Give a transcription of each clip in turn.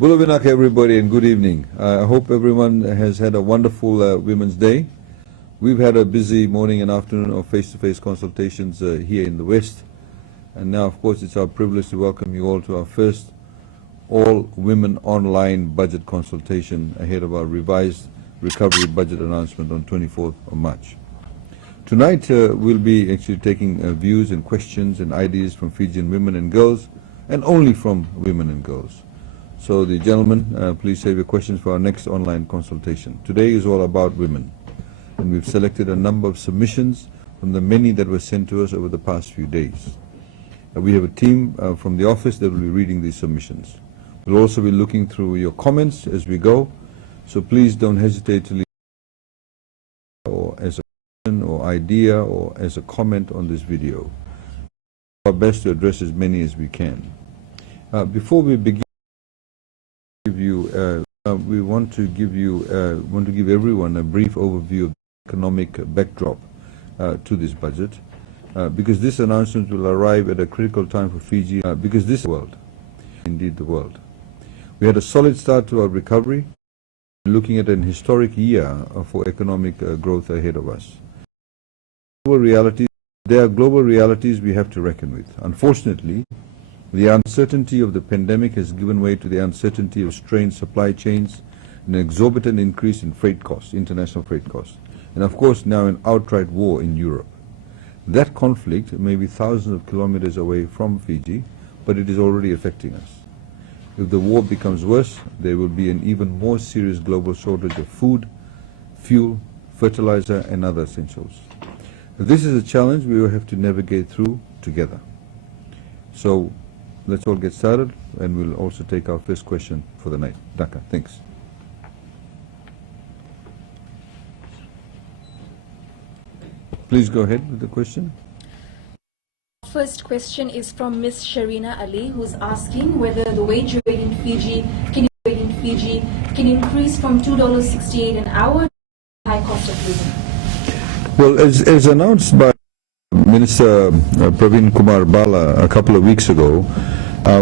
Bulavinak everybody and good evening. I hope everyone has had a wonderful Women's Day. We've had a busy morning and afternoon of face-to-face consultations here in the West. And now, of course, it's our privilege to welcome you all to our first all-women online budget consultation ahead of our revised recovery budget announcement on 24th of March. Tonight, we'll be actually taking views and questions and ideas from Fijian women and girls, and only from women and girls. So the gentlemen, please save your questions for our next online consultation. Today is all about women, and we've selected a number of submissions from the many that were sent to us over the past few days. We have a team from the office that will be reading these submissions. We'll also be looking through your comments as we go, so please don't hesitate to leave or as a question or idea or as a comment on this video. Our best to address as many as we can. Before we begin, we want to give everyone a brief overview of the economic backdrop to this budget, because this announcement will arrive at a critical time for Fiji, because this world, indeed the world. We had a solid start to our recovery, looking at an historic year for economic growth ahead of us. There are global realities we have to reckon with. Unfortunately, the uncertainty of the pandemic has given way to the uncertainty of strained supply chains, an exorbitant increase in freight costs, international freight costs, and of course now an outright war in Europe. That conflict may be thousands of kilometers away from Fiji, but it is already affecting us. If the war becomes worse, there will be an even more serious global shortage of food, fuel, fertilizer, and other essentials. This is a challenge we will have to navigate through together. So let's all get started, and we'll also take our first question for the night. Daka, thanks. Please go ahead with the question. First question is from Ms. Sharina Ali, who's asking whether the wage rate in Fiji can increase from $2.68 an hour to high cost of living. Well, as announced by Minister Praveen Kumar Bala a couple of weeks ago,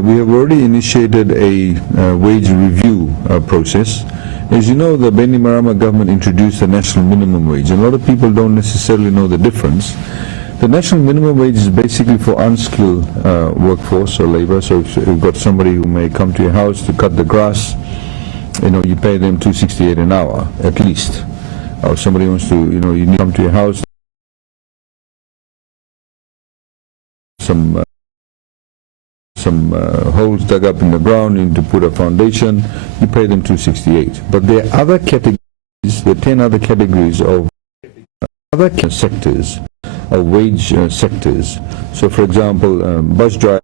we have already initiated a wage review process. As you know, the Bainimarama government introduced the national minimum wage, and a lot of people don't necessarily know the difference. The national minimum wage is basically for unskilled workforce or labor. So if you've got somebody who may come to your house to cut the grass, you pay them $2.68 an hour at least. Or somebody wants to, you need to come to your house, some holes dug up in the ground, you need to put a foundation, you pay them $2.68. But there are other categories, there are 10 other categories of other sectors, of wage sectors. So for example, bus drivers,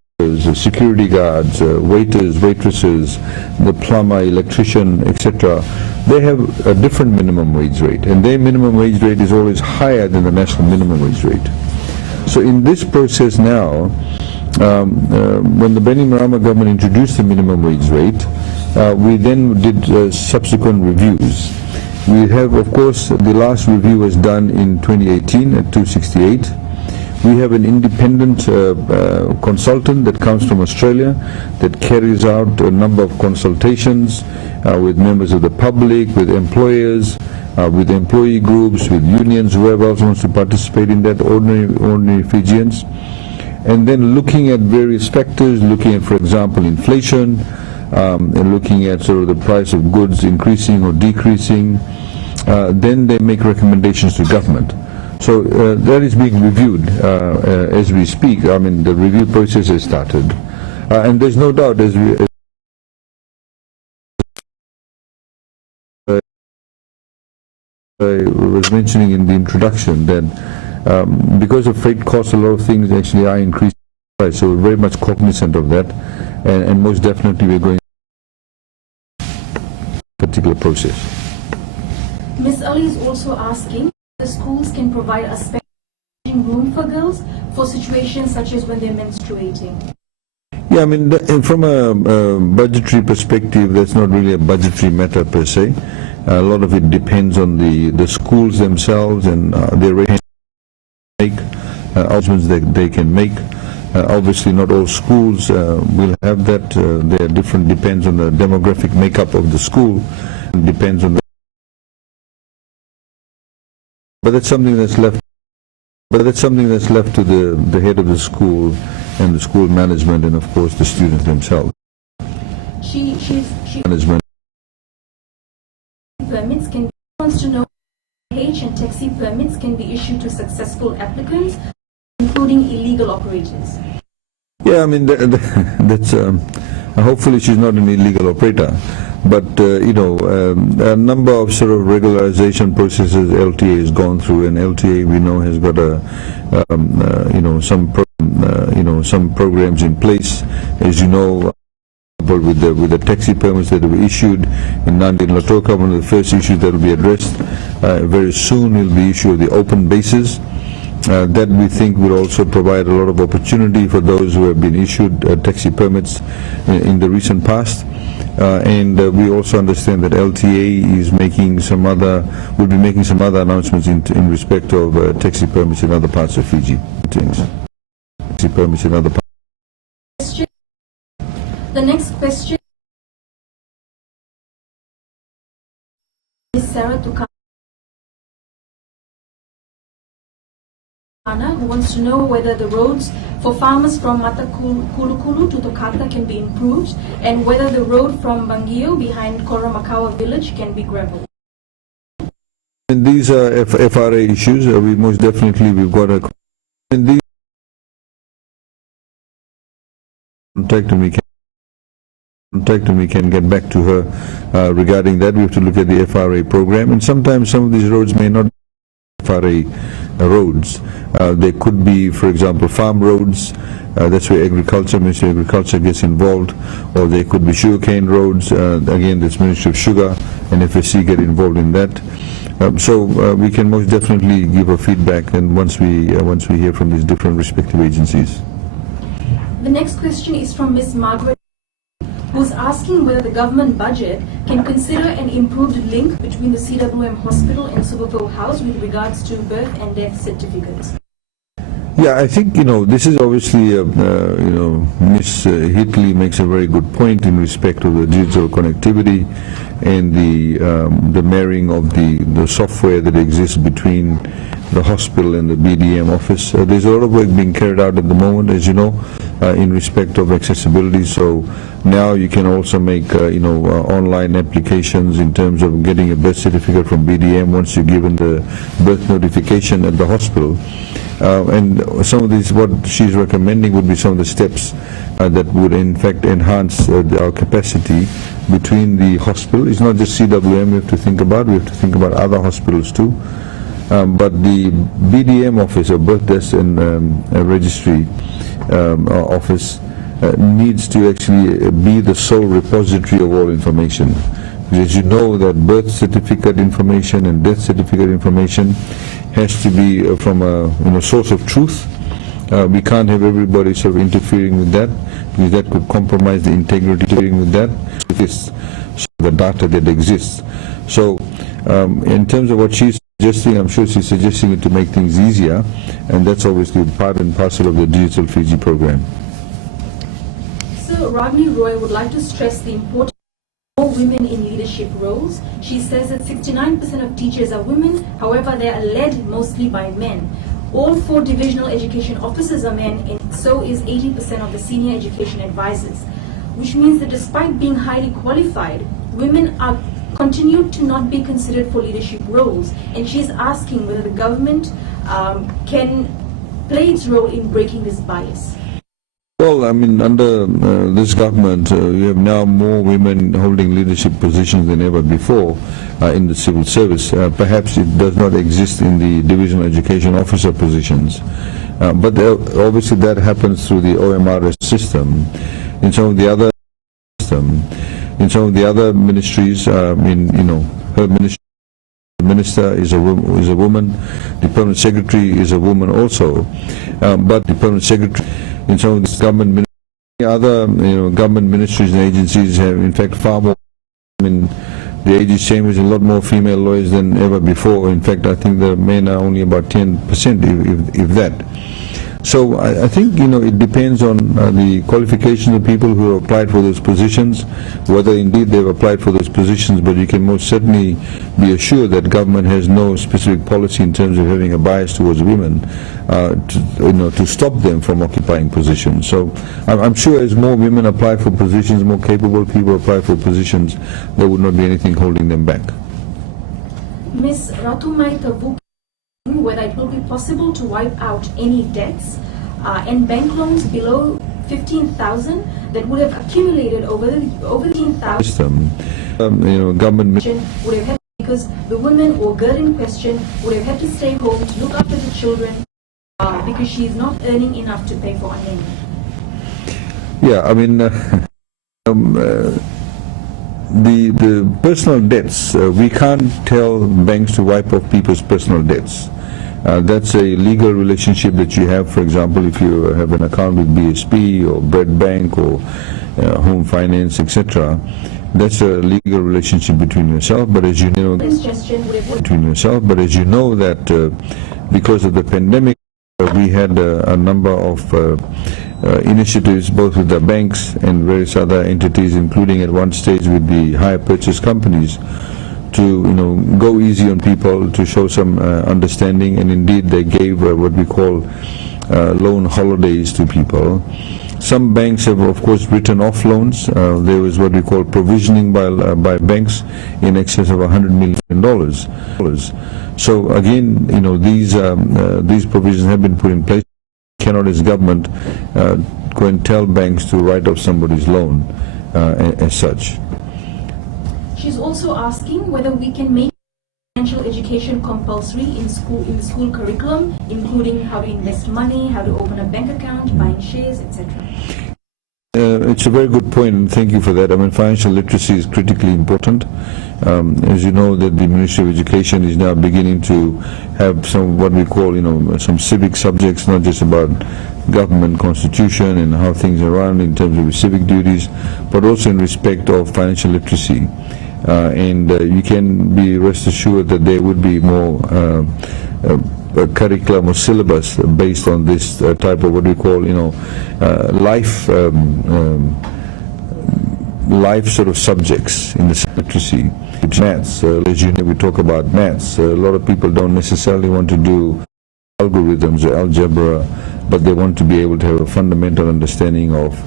security guards, waiters, waitresses, the plumber, electrician, etc. They have a different minimum wage rate, and their minimum wage rate is always higher than the national minimum wage rate. So in this process now, when the Bainimarama government introduced the minimum wage rate, we then did subsequent reviews. We have, of course, the last review was done in 2018 at $2.68. We have an independent consultant that comes from Australia that carries out a number of consultations with members of the public, with employers, with employee groups, with unions, whoever else wants to participate in that, ordinary Fijians. And then looking at various factors, looking at, for example, inflation, and looking at sort of the price of goods increasing or decreasing, then they make recommendations to government. So that is being reviewed as we speak. I mean, the review process has started, and there's no doubt, as I was mentioning in the introduction, that because of freight costs, a lot of things actually are increasing. So we're very much cognizant of that, and most definitely we're going through a particular process. Ms. Ali is also asking if the schools can provide a special room for girls for situations such as when they're menstruating. Yeah, I mean, from a budgetary perspective, that's not really a budgetary matter per se. A lot of it depends on the schools themselves and their make, adjustments that they can make. Obviously, not all schools will have that. There are different, depends on the demographic makeup of the school, depends on the. But that's something that's left. But that's something that's left to the head of the school and the school management, and of course the students themselves. She Management. permits can wants to know H and taxi permits can be issued to successful applicants, including illegal operators. Yeah, I mean that's hopefully she's not an illegal operator, but a number of sort of regularization processes LTA has gone through, and LTA we know has got a some programs in place, as you know. With the taxi permits that were issued in Nandi and Lautoka, one of the first issues that will be addressed very soon will be issue of the open bases. That we think will also provide a lot of opportunity for those who have been issued taxi permits in the recent past. And we also understand that LTA is making will be making some other announcements in respect of taxi permits in other parts of Fiji. Taxi permits in other parts. The next question is Sarah Tukana, who wants to know whether the roads for farmers from Matakulu to Tokata can be improved, and whether the road from Bangio behind Koramakawa village can be gravelled. And these are FRA issues. We most definitely, we've got a. And these contact and we can get back to her regarding that. We have to look at the FRA program, and sometimes some of these roads may not be FRA roads. They could be, for example, farm roads. That's where Ministry of Agriculture gets involved, or they could be sugarcane roads. Again, that's Ministry of Sugar and FSC get involved in that. So we can most definitely give a feedback, and once we hear from these different respective agencies. The next question is from Ms. Margaret, who's asking whether the government budget can consider an improved link between the CWM hospital and Superville House with regards to birth and death certificates. Yeah, I think, this is obviously, Ms. Hitley makes a very good point in respect of the digital connectivity and the marrying of the software that exists between the hospital and the BDM office. There's a lot of work being carried out at the moment, as you know, in respect of accessibility. So now you can also make, online applications in terms of getting a birth certificate from BDM once you're given the birth notification at the hospital. And some of these, what she's recommending would be some of the steps that would in fact enhance our capacity between the hospital. It's not just CWM we have to think about other hospitals too. But the BDM office, or Birth Death and Registry office, needs to actually be the sole repository of all information. Because you know that birth certificate information and death certificate information has to be from a source of truth. We can't have everybody sort of interfering with that, because that could compromise the integrity with that. This the data that exists. So in terms of what she's suggesting, I'm sure she's suggesting it to make things easier, and that's obviously part and parcel of the Digital Fiji program. So Rodney Roy would like to stress the importance of more women in leadership roles. She says that 69% of teachers are women, however they are led mostly by men. All 4 divisional education officers are men, and so is 80% of the senior education advisors, which means that despite being highly qualified, women are continue to not be considered for leadership roles, and she's asking whether the government can play its role in breaking this bias. Well, I mean, under this government, we have now more women holding leadership positions than ever before in the civil service. Perhaps it does not exist in the divisional education officer positions, but obviously that happens through the OMRS system. In some of the other ministries, her ministry. The minister is a woman. The permanent secretary is a woman also, but the permanent secretary in some of the government government ministries and agencies have in fact far more. I mean, the AG's chambers a lot more female lawyers than ever before. In fact, I think the men are only about 10%, if that. So I think, it depends on the qualifications of people who have applied for those positions, whether indeed they've applied for those positions, but you can most certainly be assured that government has no specific policy in terms of having a bias towards women to stop them from occupying positions. So I'm sure as more women apply for positions, more capable people apply for positions, there would not be anything holding them back. Ms. Ratumai Tavu, whether it will be possible to wipe out any debts and bank loans below 15,000 that would have accumulated over 15,000. Government would have had, because the woman or girl in question would have had to stay home to look after the children because she is not earning enough to pay for a nanny. Yeah, I mean, the personal debts, we can't tell banks to wipe off people's personal debts. That's a legal relationship that you have. For example, if you have an account with BSP or Bread Bank or Home Finance, etc., that's a legal relationship between yourself. But as you know, that because of the pandemic, we had a number of initiatives both with the banks and various other entities, including at one stage with the hire purchase companies, to go easy on people, to show some understanding, and indeed they gave what we call loan holidays to people. Some banks have of course written off loans. There was what we call provisioning by banks in excess of $100 million. So again, these provisions have been put in place. You cannot, as government, go and tell banks to write off somebody's loan as such. She's also asking whether we can make financial education compulsory in the school curriculum, including how to invest money, how to open a bank account, buying shares, etc. It's a very good point, and thank you for that. I mean, financial literacy is critically important. As you know, that the Ministry of Education is now beginning to have some what we call, some civic subjects, not just about government constitution and how things are run in terms of civic duties, but also in respect of financial literacy. And you can be rest assured that there would be more a curriculum or syllabus based on this type of what we call, life sort of subjects in the literacy. Maths, as you know, we talk about maths. A lot of people don't necessarily want to do algorithms or algebra, but they want to be able to have a fundamental understanding of,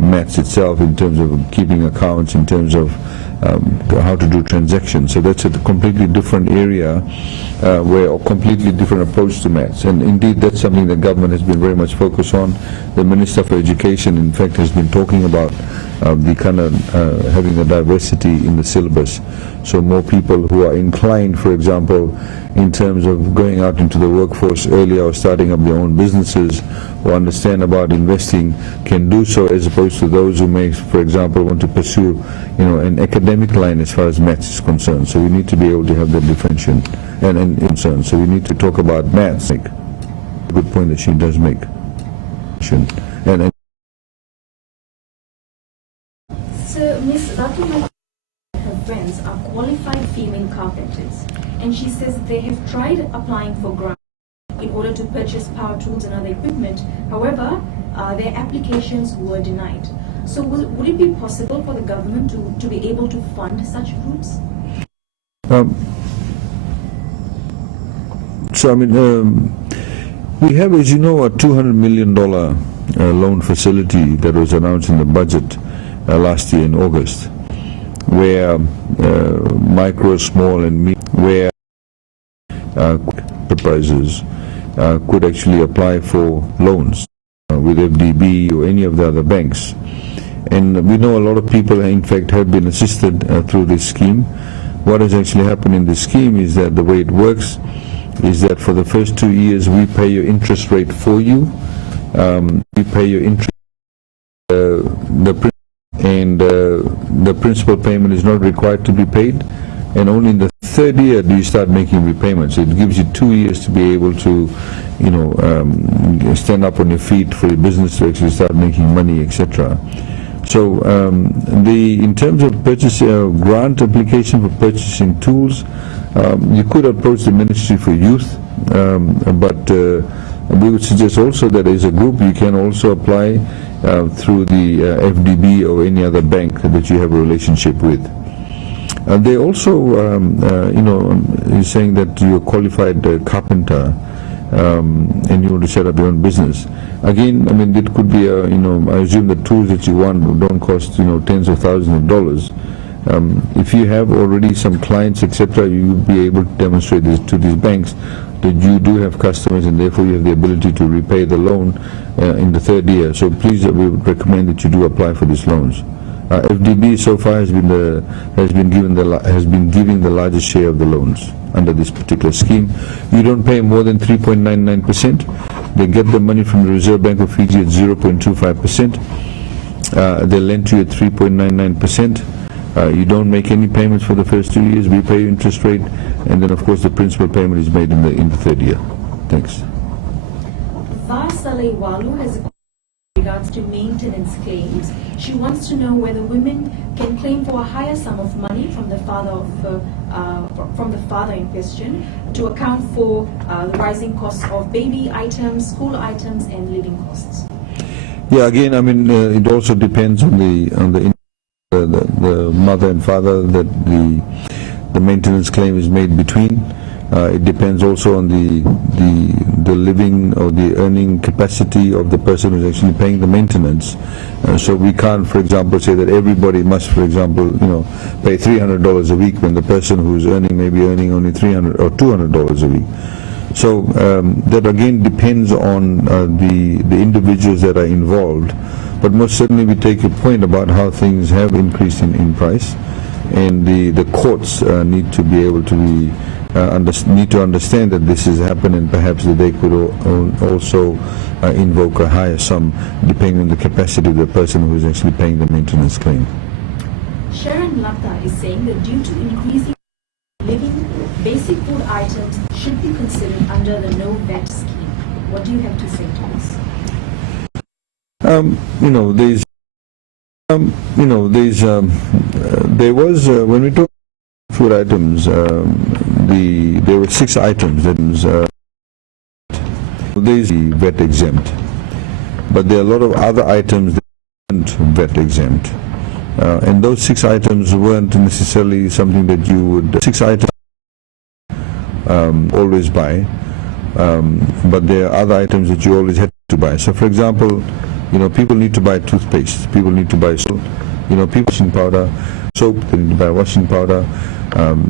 maths itself in terms of keeping accounts, in terms of how to do transactions. So that's a completely different area where a completely different approach to maths. And indeed, that's something that government has been very much focused on. The Minister for Education, in fact, has been talking about the kind of having a diversity in the syllabus. So more people who are inclined, for example, in terms of going out into the workforce earlier or starting up their own businesses or understand about investing can do so, as opposed to those who may, for example, want to pursue, an academic line as far as maths is concerned. So we need to be able to have that differentiation and concern. So we need to talk about maths. A good point that she does make. And so Ms. Ratuma, her friends are qualified female carpenters, and she says they have tried applying for grants in order to purchase power tools and other equipment. However, their applications were denied. So would it be possible for the government to be able to fund such groups? We have, as you know, a $200 million loan facility that was announced in the budget last year in August, where micro, small and medium, where enterprises could actually apply for loans with FDB or any of the other banks. And we know a lot of people, in fact, have been assisted through this scheme. What has actually happened in this scheme is that the way it works is that for the first 2 years we pay your interest rate for you. We pay your interest, the principal payment is not required to be paid, and only in the third year do you start making repayments. It gives you 2 years to be able to, stand up on your feet for your business to actually start making money, etc. So in terms of purchasing grant application for purchasing tools, you could approach the Ministry for Youth, but We would suggest also that as a group you can also apply through the FDB or any other bank that you have a relationship with. They also, is saying that you're a qualified carpenter and you want to set up your own business. Again, I mean, it could be, I assume the tools that you want don't cost, tens of thousands of dollars. If you have already some clients, etc., you will be able to demonstrate this to these banks that you do have customers and therefore you have the ability to repay the loan in the third year. So please, we would recommend that you do apply for these loans. FDB so far has been giving the largest share of the loans under this particular scheme. You don't pay more than 3.99%. They get the money from the Reserve Bank of Fiji at 0.25%. They lend to you at 3.99%. You don't make any payments for the first 2 years. We pay you interest rate, and then of course the principal payment is made in the third year. Thanks. Vasalai Walu has a question in regards to maintenance claims. She wants to know whether women can claim for a higher sum of money from the father in question to account for the rising costs of baby items, school items, and living costs. Yeah, again, I mean, it also depends on the mother and father that the maintenance claim is made between. It depends also on the living or the earning capacity of the person who's actually paying the maintenance. So we can't, for example, say that everybody must, for example, pay $300 a week when the person who's earning may be earning only $300 or $200 a week. So that again depends on the individuals that are involved. But most certainly we take your point about how things have increased in price, and the courts need to be able to be need to understand that this has happened, and perhaps that they could also invoke a higher sum depending on the capacity of the person who is actually paying the maintenance claim. Sharon Lata is saying that due to increasing living, basic food items should be considered under the no VAT scheme. What do you have to say to this? There was when we talk food items, there were 6 items that there's VAT exempt, but there are a lot of other items that aren't VAT exempt, and those 6 items weren't necessarily something that you would 6 items always buy, but there are other items that you always had to buy. So for example, people need to buy toothpaste, people need to buy soap, people washing powder, soap, they need to buy washing powder,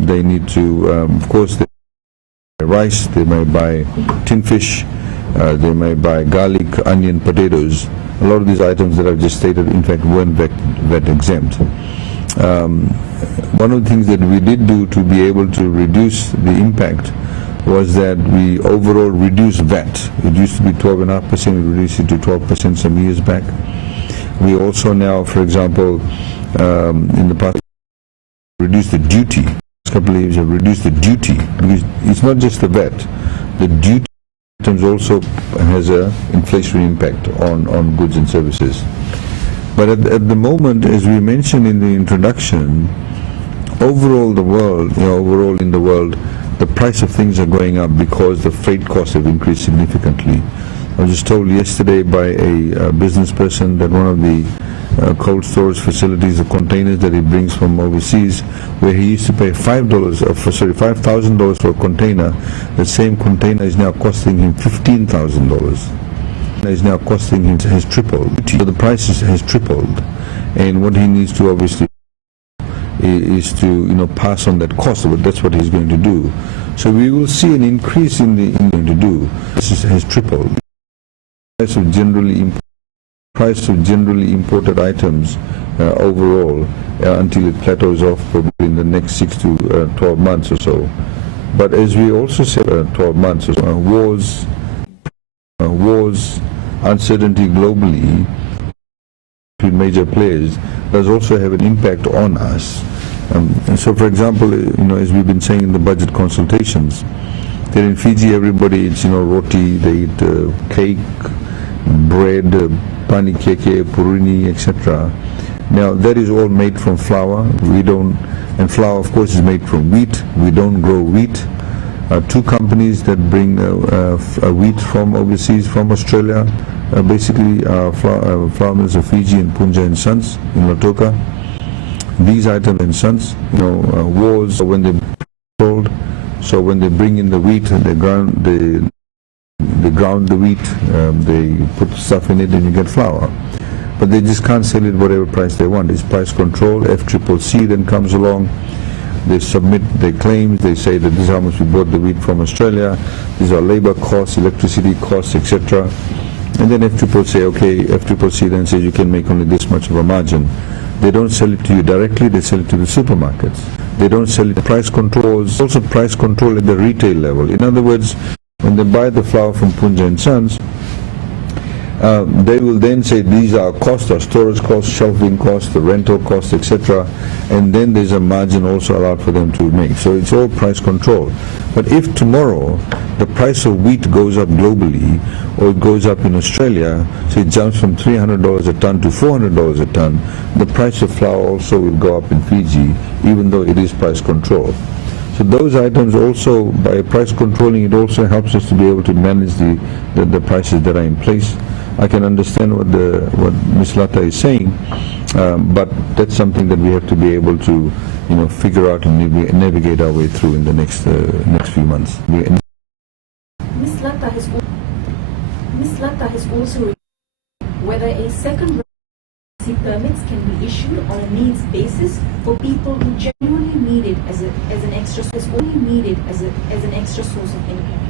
they need to, of course, they buy rice, they may buy tin fish, they may buy garlic, onion, potatoes. A lot of these items that I've just stated, in fact, weren't VAT exempt. One of the things that we did do to be able to reduce the impact was that we overall reduced VAT. It used to be 12.5%, we reduced it to 12% some years back. We also now, for example, in the past, reduced the duty. Last couple of years have reduced the duty, because it's not just the VAT. The duty items also has an inflationary impact on goods and services. But at the moment, as we mentioned in the introduction, overall in the world, the price of things are going up because the freight costs have increased significantly. I was just told yesterday by a business person that one of the cold storage facilities, the containers that he brings from overseas, where he used to pay $5,000 for a container, the same container is now costing him $15,000. Is now costing him has tripled. So the price has tripled, and what he needs to obviously is to pass on that cost. But that's what he's going to do. So we will see an increase in the going to do. This has tripled. Price of generally imported items overall until it plateaus off probably in the next 6 to 12 months or so. But as we also said, 12 months or so, wars, uncertainty globally between major players does also have an impact on us. And so, for example, as we've been saying in the budget consultations, that in Fiji everybody eats roti, they eat cake, bread, pani keke, purini, etc. Now that is all made from flour. And flour of course is made from wheat. We don't grow wheat. Two companies that bring wheat from overseas, from Australia, basically flour mills of Fiji and Punja and Sons in Lautoka. These items and Sons, wars when they sold. So when they bring in the wheat, they ground the wheat, they put stuff in it, and you get flour. But they just can't sell it whatever price they want. It's price control. FCCC then comes along. They submit their claims. They say that this is how much we bought the wheat from Australia. These are labor costs, electricity costs, etc. And then FCCC say, okay, FCCC then says you can make only this much of a margin. They don't sell it to you directly. They sell it to the supermarkets. They don't sell it. Price controls, also price control at the retail level. In other words, when they buy the flour from Punja and Sons, they will then say these are costs, our storage costs, shelving costs, the rental costs, etc. And then there's a margin also allowed for them to make. So it's all price control. But if tomorrow the price of wheat goes up globally, or it goes up in Australia, so it jumps from $300 a ton to $400 a ton, the price of flour also will go up in Fiji, even though it is price control. So those items also, by price controlling, it also helps us to be able to manage the prices that are in place. I can understand what Ms. Lata is saying, but that's something that we have to be able to, figure out and navigate our way through in the next few months. Ms. Lata has also raised whether a second residency permits can be issued on a needs basis for people who genuinely need it as an extra source of income.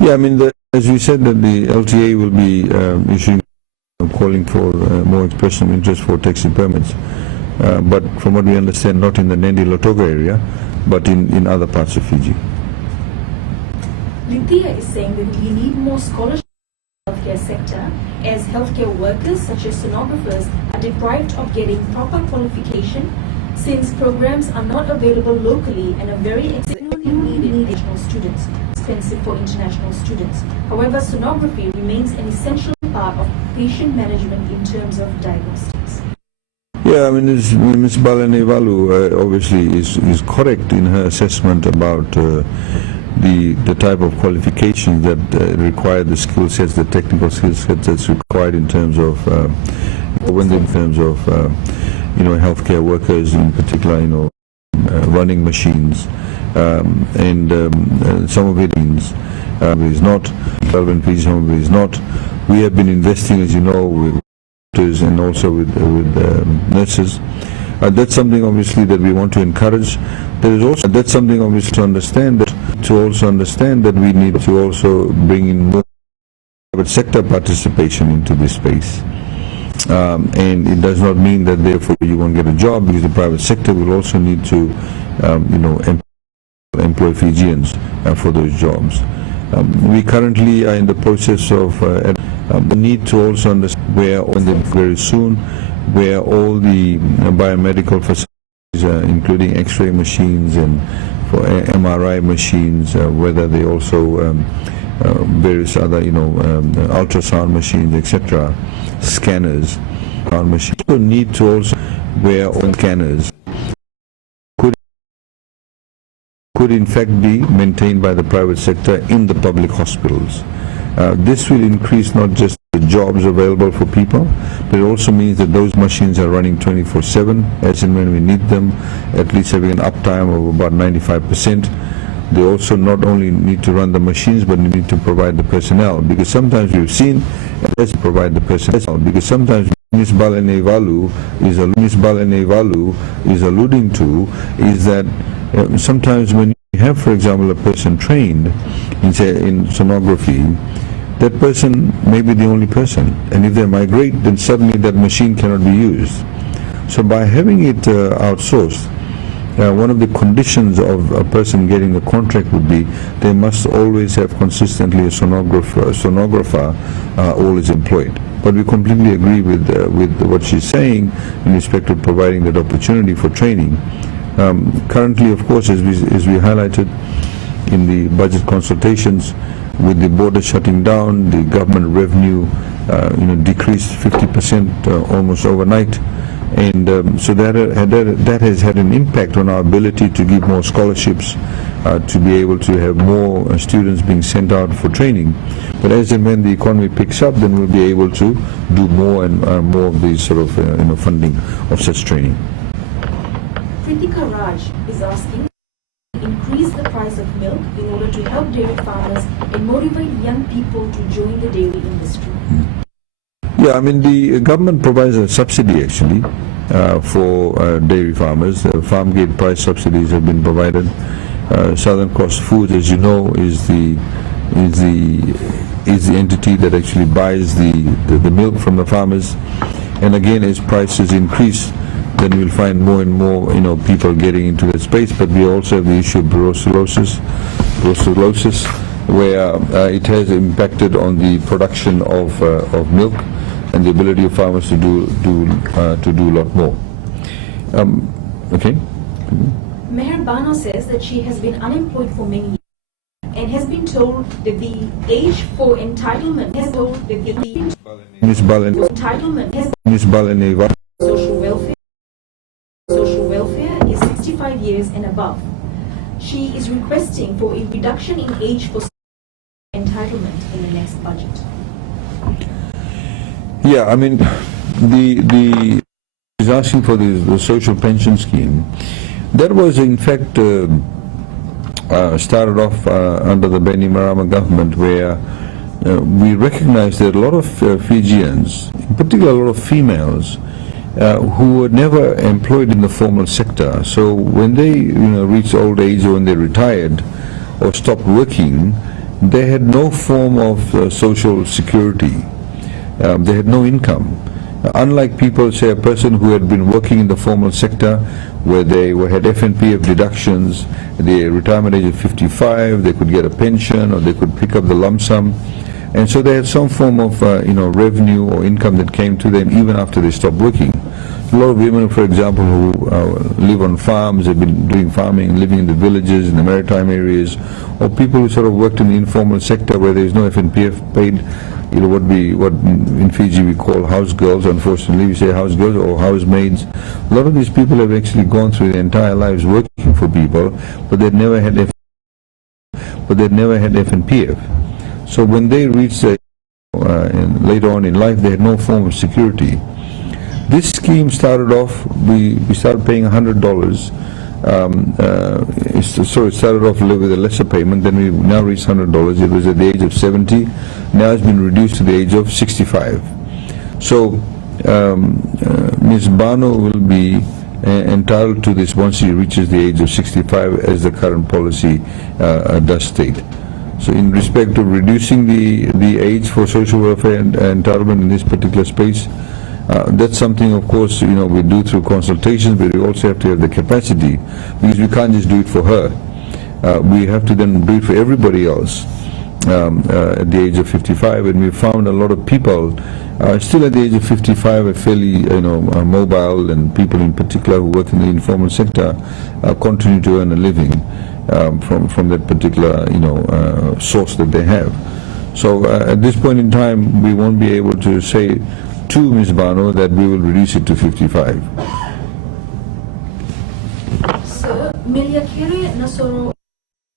Yeah, I mean, as we said, that the LTA will be issuing, calling for more expression of interest for taxi permits. But from what we understand, not in the Nandi Lautoka area, but in other parts of Fiji. Lithia is saying that we need more scholarship in the healthcare sector, as healthcare workers such as sonographers are deprived of getting proper qualification, since programs are not available locally and are very expensive for international students. However, sonography remains an essential part of patient management in terms of diagnostics. Yeah, I mean, Ms. Balanevalu obviously is correct in her assessment about the type of qualifications that require the skill sets, the technical skill sets that's required in terms of healthcare workers, in particular, running machines, and some of it is not relevant, some of it is not. We have been investing, as you know, with doctors and also with nurses. That's something obviously that we want to encourage. There is also that's something obviously to understand that we need to also bring in more private sector participation into this space. And it does not mean that therefore you won't get a job, because the private sector will also need to employ Fijians for those jobs. We currently are in the process of the need to also understand very soon where all the biomedical facilities, including X-ray machines and for MRI machines, whether they also various other ultrasound machines, etc., scanners, machines. So need to also where all scanners could in fact be maintained by the private sector in the public hospitals. This will increase not just the jobs available for people, but it also means that those machines are running 24/7 as and when we need them, at least having an uptime of about 95%. They also not only need to run the machines, but they need to provide the personnel, because sometimes we've seen let's provide the personnel, because sometimes Ms. Balanevalu is alluding to is that sometimes when you have, for example, a person trained in sonography, that person may be the only person, and if they migrate, then suddenly that machine cannot be used. So by having it outsourced, one of the conditions of a person getting the contract would be they must always have consistently a sonographer always employed. But we completely agree with what she's saying in respect of providing that opportunity for training. Currently, of course, as we highlighted in the budget consultations, with the border shutting down, the government revenue decreased 50% almost overnight, and so that has had an impact on our ability to give more scholarships to be able to have more students being sent out for training. But as and when the economy picks up, then we'll be able to do more and more of these sort of funding of such training. Kritika Raj is asking, increase the price of milk in order to help dairy farmers and motivate young people to join the dairy industry. Yeah, I mean, the government provides a subsidy actually for dairy farmers. Farm gate price subsidies have been provided. Southern Cross Foods, as you know, is the entity that actually buys the milk from the farmers. And again, as prices increase, then we'll find more and more people getting into that space. But we also have the issue of brucellosis, where it has impacted on the production of milk and the ability of farmers to do a lot more. Okay. Meher Bano says that she has been unemployed for many years and has been told that the age for entitlement has told that the entitlement has social welfare is 65 years and above. She is requesting for a reduction in age for entitlement in the next budget. Yeah, I mean, is asking for the social pension scheme. That was in fact started off under the Benny Marama government, where we recognized that a lot of Fijians, in particular a lot of females, who were never employed in the formal sector. So when they reached old age, or when they retired or stopped working, they had no form of social security. They had no income. Unlike people, say a person who had been working in the formal sector, where they had FMPF deductions, the retirement age of 55, they could get a pension or they could pick up the lump sum, and so they had some form of revenue or income that came to them even after they stopped working. A lot of women, for example, who live on farms, have been doing farming, living in the villages, in the maritime areas, or people who sort of worked in the informal sector where there is no FMPF paid, what in Fiji we call house girls. Unfortunately, we say house girls or housemaids. A lot of these people have actually gone through their entire lives working for people, but they never had FMPF. So when they reached later on in life, they had no form of security. This scheme started off, we started paying $100. So it started off with a lesser payment, then we now reached $100. It was at the age of 70. Now it's been reduced to the age of 65. So Ms. Bano will be entitled to this once she reaches the age of 65, as the current policy does state. So in respect of reducing the age for social welfare and entitlement in this particular space, that's something, of course, we do through consultations, but we also have to have the capacity, because we can't just do it for her. We have to then do it for everybody else at the age of 55, and we found a lot of people still at the age of 55 are fairly mobile, and people in particular who work in the informal sector continue to earn a living from that particular source that they have. So at this point in time, we won't be able to say to Ms. Bano that we will reduce it to 55. Sir, Miliakere Nasoro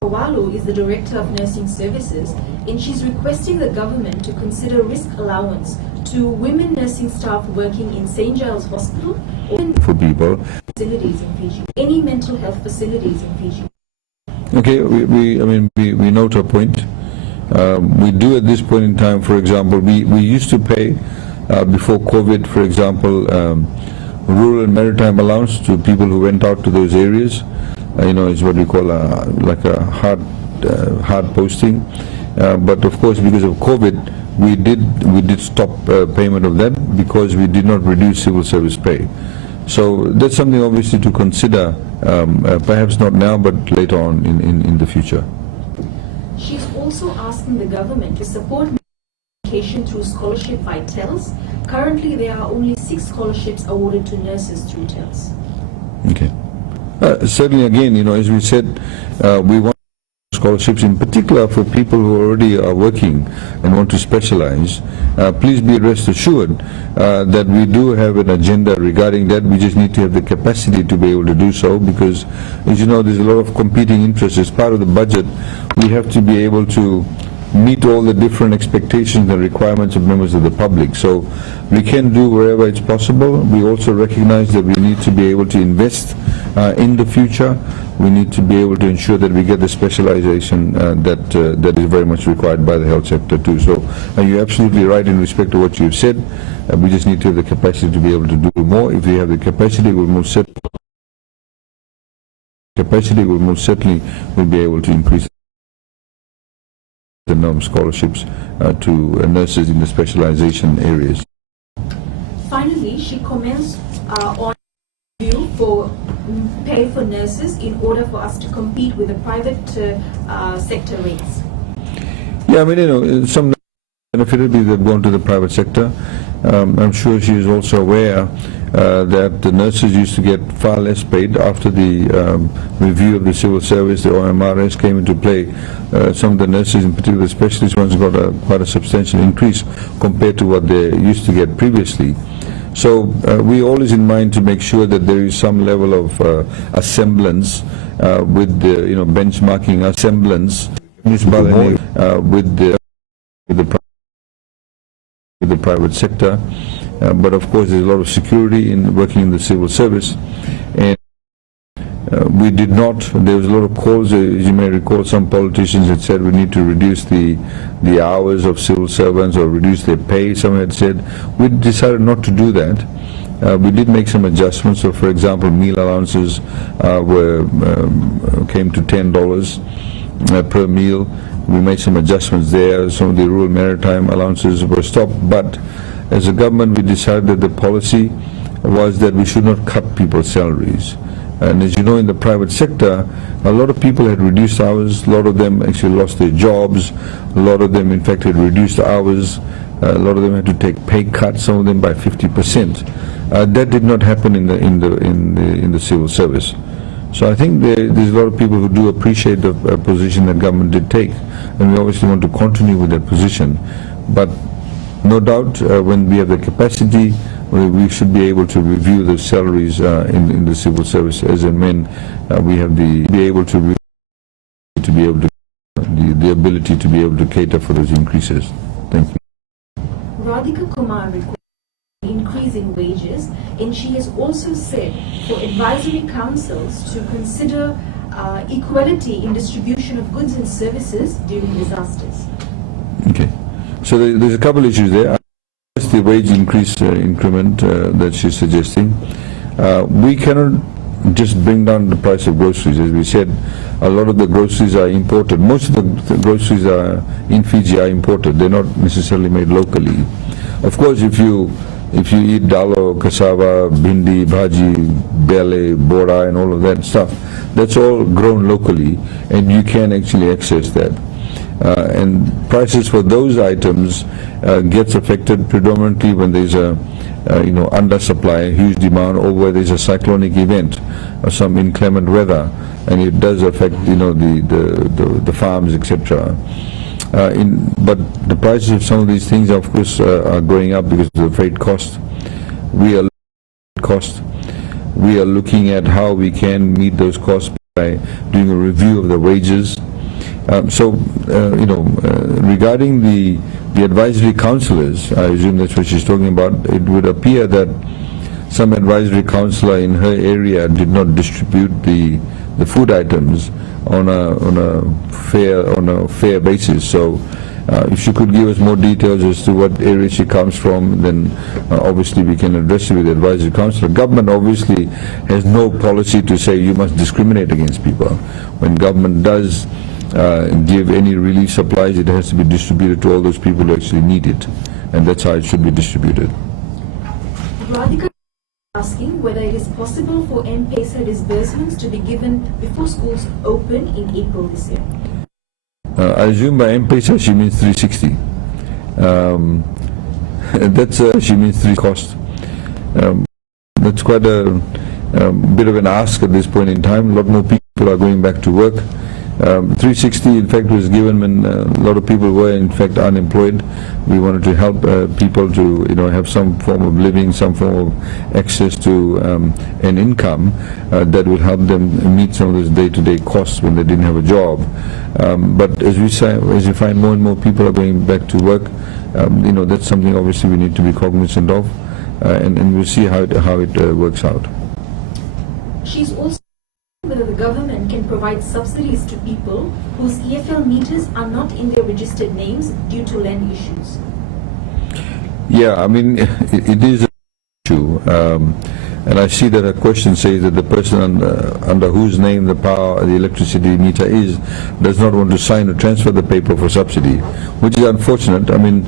Walu is the Director of Nursing Services, and she's requesting the government to consider risk allowance to women nursing staff working in St. Giles Hospital or for people facilities in Fiji, any mental health facilities in Fiji. Okay, we note her point. We do at this point in time, for example, we used to pay before COVID, for example, rural and maritime allowance to people who went out to those areas. Is what we call like a hard posting. But of course, because of COVID, we did stop payment of that, because we did not reduce civil service pay. So that's something obviously to consider, perhaps not now, but later on in the future. She's also asking the government to support education through scholarship by TELS. Currently, there are only 6 scholarships awarded to nurses through TELS. Okay. Certainly, again, as we said, we want scholarships, in particular for people who already are working and want to specialize. Please be rest assured that we do have an agenda regarding that. We just need to have the capacity to be able to do so, because, as you know, there's a lot of competing interests. As part of the budget, we have to be able to meet all the different expectations and requirements of members of the public. So we can do wherever it's possible. We also recognize that we need to be able to invest in the future. We need to be able to ensure that we get the specialization that is very much required by the health sector too. So you're absolutely right in respect to what you've said. We just need to have the capacity to be able to do more. If we have the capacity, we'll most certainly be able to increase the number of scholarships to nurses in the specialization areas. Finally, she comments on review for pay for nurses in order for us to compete with the private sector rates. Yeah, I mean, you know, some benefited because they've gone to the private sector. I'm sure she is also aware that the nurses used to get far less paid after the review of the civil service. The OMRS came into play. Some of the nurses, in particular the specialist ones, got quite a substantial increase compared to what they used to get previously. So we always in mind to make sure that there is some level of assemblance with the, you know, benchmarking assemblance with the private sector. But of course there's a lot of security in working in the civil service, and we did not, there was a lot of calls, as you may recall, some politicians had said we need to reduce the hours of civil servants or reduce their pay. Some had said, we decided not to do that. We did make some adjustments. So for example, meal allowances came to $10 per meal. We made some adjustments there. Some of the rural maritime allowances were stopped, but as a government we decided that the policy was that we should not cut people's salaries. And as you know, in the private sector, a lot of people had reduced hours. A lot of them actually lost their jobs. A lot of them, in fact, had reduced hours. A lot of them had to take pay cuts. Some of them by 50%. That did not happen in the civil service. So I think there's a lot of people who do appreciate the position that government did take, and we obviously want to continue with that position. But no doubt, when we have the capacity, we should be able to review the salaries in the civil service as and when we have the ability to be able to cater for those increases. Thank you. Radhika Kumar requested increasing wages, and she has also said for advisory councils to consider equality in distribution of goods and services during disasters. Okay, so there's a couple issues there. The wage increase increment that she's suggesting. We cannot just bring down the price of groceries. As we said, a lot of the groceries are imported. Most of the groceries in Fiji are imported. They're not necessarily made locally. Of course, if you eat dalo, cassava, bindi, bhaji, bele, bora, and all of that stuff, that's all grown locally, and you can actually access that. And prices for those items gets affected predominantly when there's a undersupply, a huge demand, or where there's a cyclonic event or some inclement weather, and it does affect the farms, etc. But the prices of some of these things, of course, are going up because of the freight cost. We are looking at how we can meet those costs by doing a review of the wages. Regarding the advisory councillors, I assume that's what she's talking about. It would appear that some advisory councillor in her area did not distribute the food items on a fair basis. So if she could give us more details as to what area she comes from, then obviously we can address it with the advisory council. Government obviously has no policy to say you must discriminate against people. When government does give any relief supplies, it has to be distributed to all those people who actually need it, and that's how it should be distributed. Radhika asking whether it is possible for M-Pesa disbursements to be given before schools open in April this year. I assume by M-Pesa she means 360. She means 3 cost. That's quite a bit of an ask at this point in time. A lot more people are going back to work. 360, in fact, was given when a lot of people were, in fact, unemployed. We wanted to help people to, have some form of living, some form of access to an income that will help them meet some of those day-to-day costs when they didn't have a job. But as we find more and more people are going back to work, that's something obviously we need to be cognizant of, and we'll see how it works out. She's also whether the government can provide subsidies to people whose EFL meters are not in their registered names due to land issues. Yeah, I mean, it is an issue. And I see that a question says that the person under whose name the electricity meter is, does not want to sign or transfer the paper for subsidy, which is unfortunate. I mean,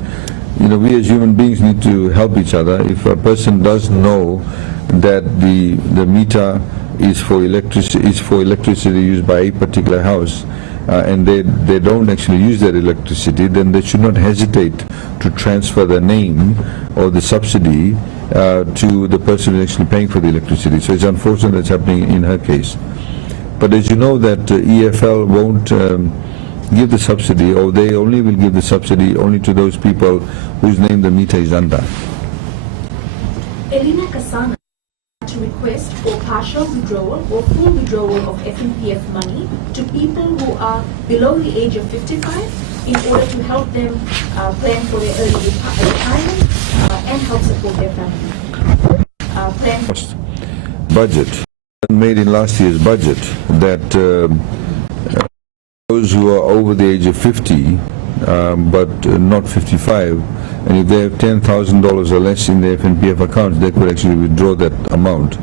we as human beings need to help each other. If a person does know that the meter is for electricity used by a particular house, and they don't actually use that electricity, then they should not hesitate to transfer the name or the subsidy to the person who's actually paying for the electricity. So it's unfortunate that's happening in her case. But as you know, that EFL won't give the subsidy, or they only will give the subsidy only to those people whose name the meter is under. Elena Kasana to request for partial withdrawal or full withdrawal of FMPF money to people who are below the age of 55 in order to help them plan for their early retirement and help support their family. Budget made in last year's budget that those who are over the age of 50 but not 55, and if they have $10,000 or less in their FMPF accounts, they could actually withdraw that amount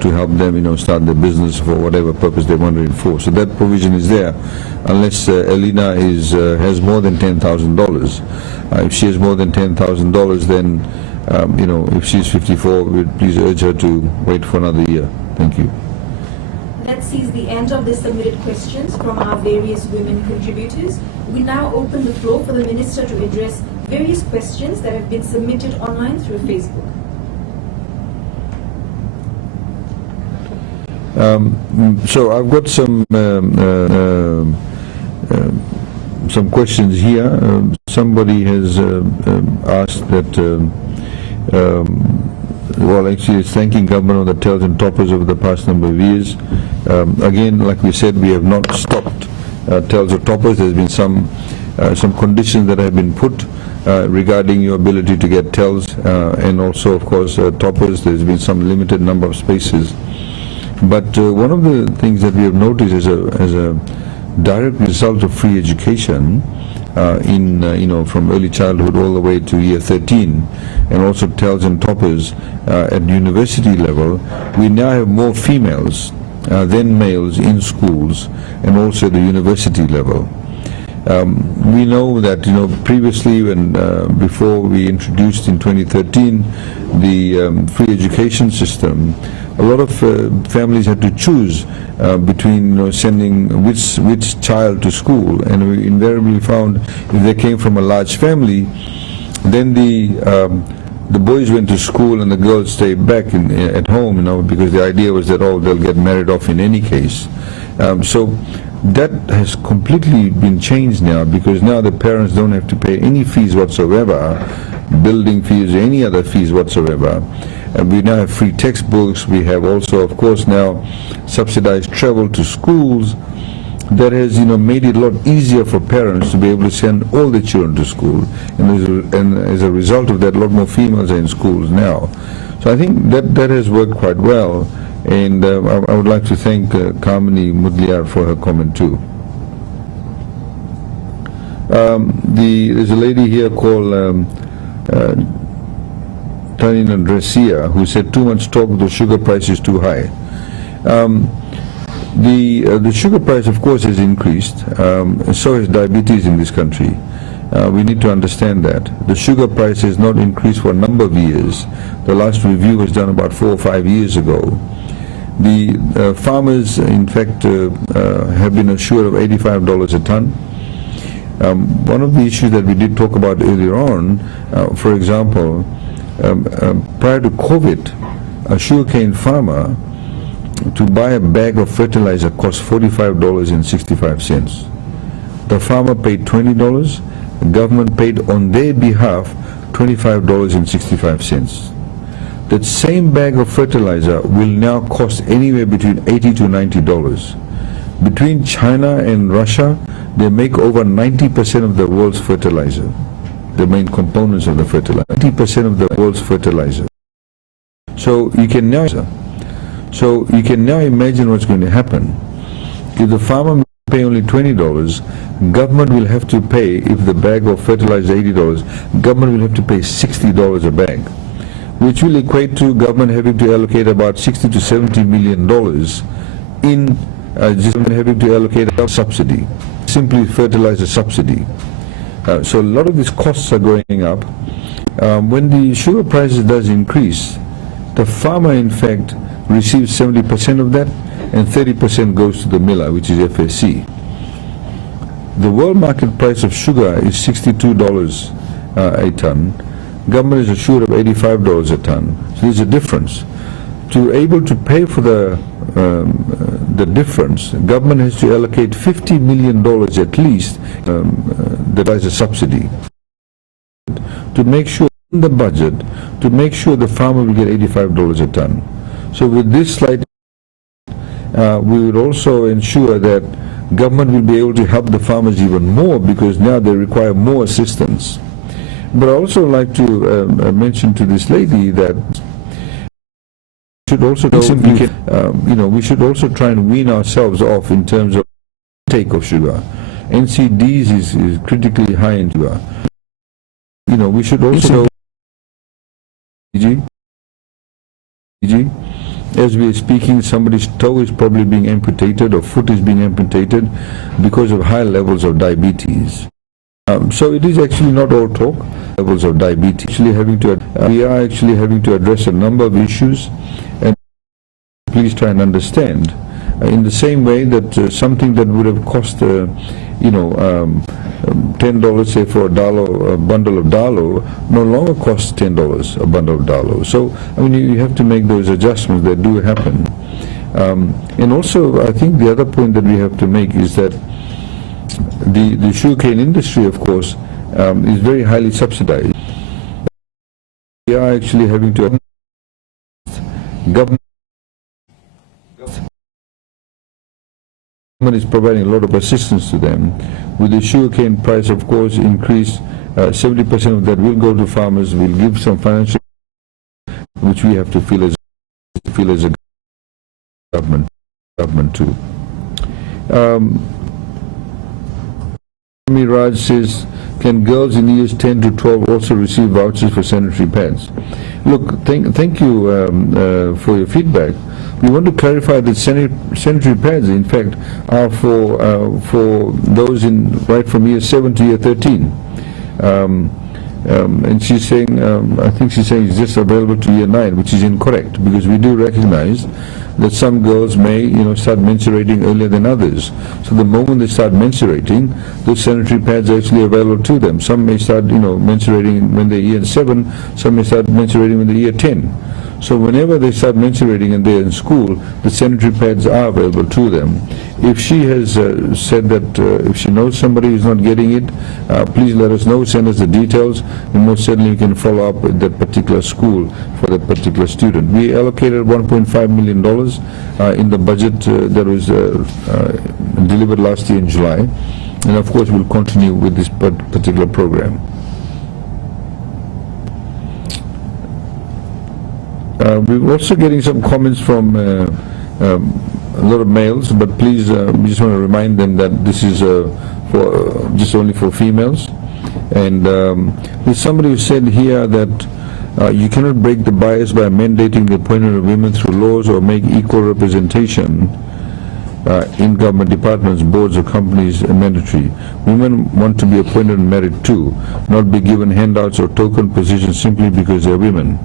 to help them, start their business for whatever purpose they want it for. So that provision is there, unless Elena has more than $10,000. If she has more than $10,000, then if she's 54, we'd please urge her to wait for another year. Thank you. That sees the end of the submitted questions from our various women contributors. We now open the floor for the Minister to address various questions that have been submitted online through Facebook. So I've got some questions here. Somebody has asked that, well, actually it's thanking government on the tails and toppers over the past number of years. Again, like we said, we have not stopped tails or toppers. There's been some conditions that have been put regarding your ability to get tails and also, of course, toppers. There's been some limited number of spaces. But one of the things that we have noticed as a direct result of free education from early childhood all the way to year 13, and also tails and toppers at university level, we now have more females than males in schools and also at the university level. We know that previously, when before we introduced in 2013 the free education system, a lot of families had to choose between sending which child to school, and we invariably found if they came from a large family, then the boys went to school and the girls stayed back at home, because the idea was that they'll get married off in any case. So that has completely been changed now, because now the parents don't have to pay any fees whatsoever, building fees or any other fees whatsoever. And we now have free textbooks. We have also, of course, now subsidized travel to schools. That has made it a lot easier for parents to be able to send all their children to school, and as a result of that, a lot more females are in schools now. So I think that has worked quite well, and I would like to thank Kamini Mudliar for her comment too. There's a lady here called Tanina Dresia, who said too much talk, the sugar price is too high. The sugar price, of course, has increased. So has diabetes in this country. We need to understand that. The sugar price has not increased for a number of years. The last review was done about 4 or 5 years ago. The farmers, in fact, have been assured of $85 a ton. One of the issues that we did talk about earlier on, for example, prior to COVID, a sugarcane farmer to buy a bag of fertilizer cost $45.65. The farmer paid $20, the government paid on their behalf $25.65. That same bag of fertilizer will now cost anywhere between $80 to $90. Between China and Russia, they make over 90% of the world's fertilizer, the main components of the fertilizer, 90% of the world's fertilizer. So you can now imagine what's going to happen. If the farmer may pay only $20, government will have to pay, if the bag of fertilizer is $80, government will have to pay $60 a bag, which will equate to government having to allocate about $60 to $70 million in just having to allocate a subsidy, simply fertilizer subsidy. So a lot of these costs are going up. When the sugar prices does increase, the farmer in fact receives 70% of that, and 30% goes to the miller, which is FSC. The world market price of sugar is $62 a ton. Government is assured of $85 a ton. So there's a difference. To be able to pay for the difference, government has to allocate $50 million at least that is a subsidy to make sure in the budget, to make sure the farmer will get $85 a ton. So with this slight, we would also ensure that government will be able to help the farmers even more, because now they require more assistance. But I also like to mention to this lady that should also simply, we should also try and wean ourselves off in terms of intake of sugar. NCDs is critically high in sugar. We should also as we are speaking, somebody's toe is probably being amputated or foot is being amputated because of high levels of diabetes. So it is actually not all talk. Levels of diabetes. We are actually having to address a number of issues, and please try and understand. In the same way that something that would have cost, $10, say, for a bundle of dalo, no longer costs $10 a bundle of dalo. So, you have to make those adjustments that do happen. And also, I think the other point that we have to make is that the sugarcane industry, of course, is very highly subsidized. We are actually having to government is providing a lot of assistance to them. With the sugarcane price, of course, increase, 70% of that will go to farmers. Will give some financial, which we have to feel as a government too. Raj says, can girls in years 10 to 12 also receive vouchers for sanitary pads? Look, thank you for your feedback. We want to clarify that sanitary pads, in fact, are for those right from year 7 to year 13. And she's saying, I think she's saying it's just available to year 9, which is incorrect, because we do recognize that some girls may, start menstruating earlier than others. So the moment they start menstruating, those sanitary pads are actually available to them. Some may start, menstruating when they're year 7. Some may start menstruating when they're year 10. So whenever they start menstruating and they're in school, the sanitary pads are available to them. If she has said that if she knows somebody who's not getting it, please let us know, send us the details, and most certainly you can follow up with that particular school for that particular student. We allocated $1.5 million in the budget that was delivered last year in July, and of course we'll continue with this particular program. We're also getting some comments from a lot of males, but please, we just want to remind them that this is just only for females. And there's somebody who said here that you cannot break the bias by mandating the appointment of women through laws or make equal representation in government departments, boards, or companies mandatory. Women want to be appointed and married too, not be given handouts or token positions simply because they're women.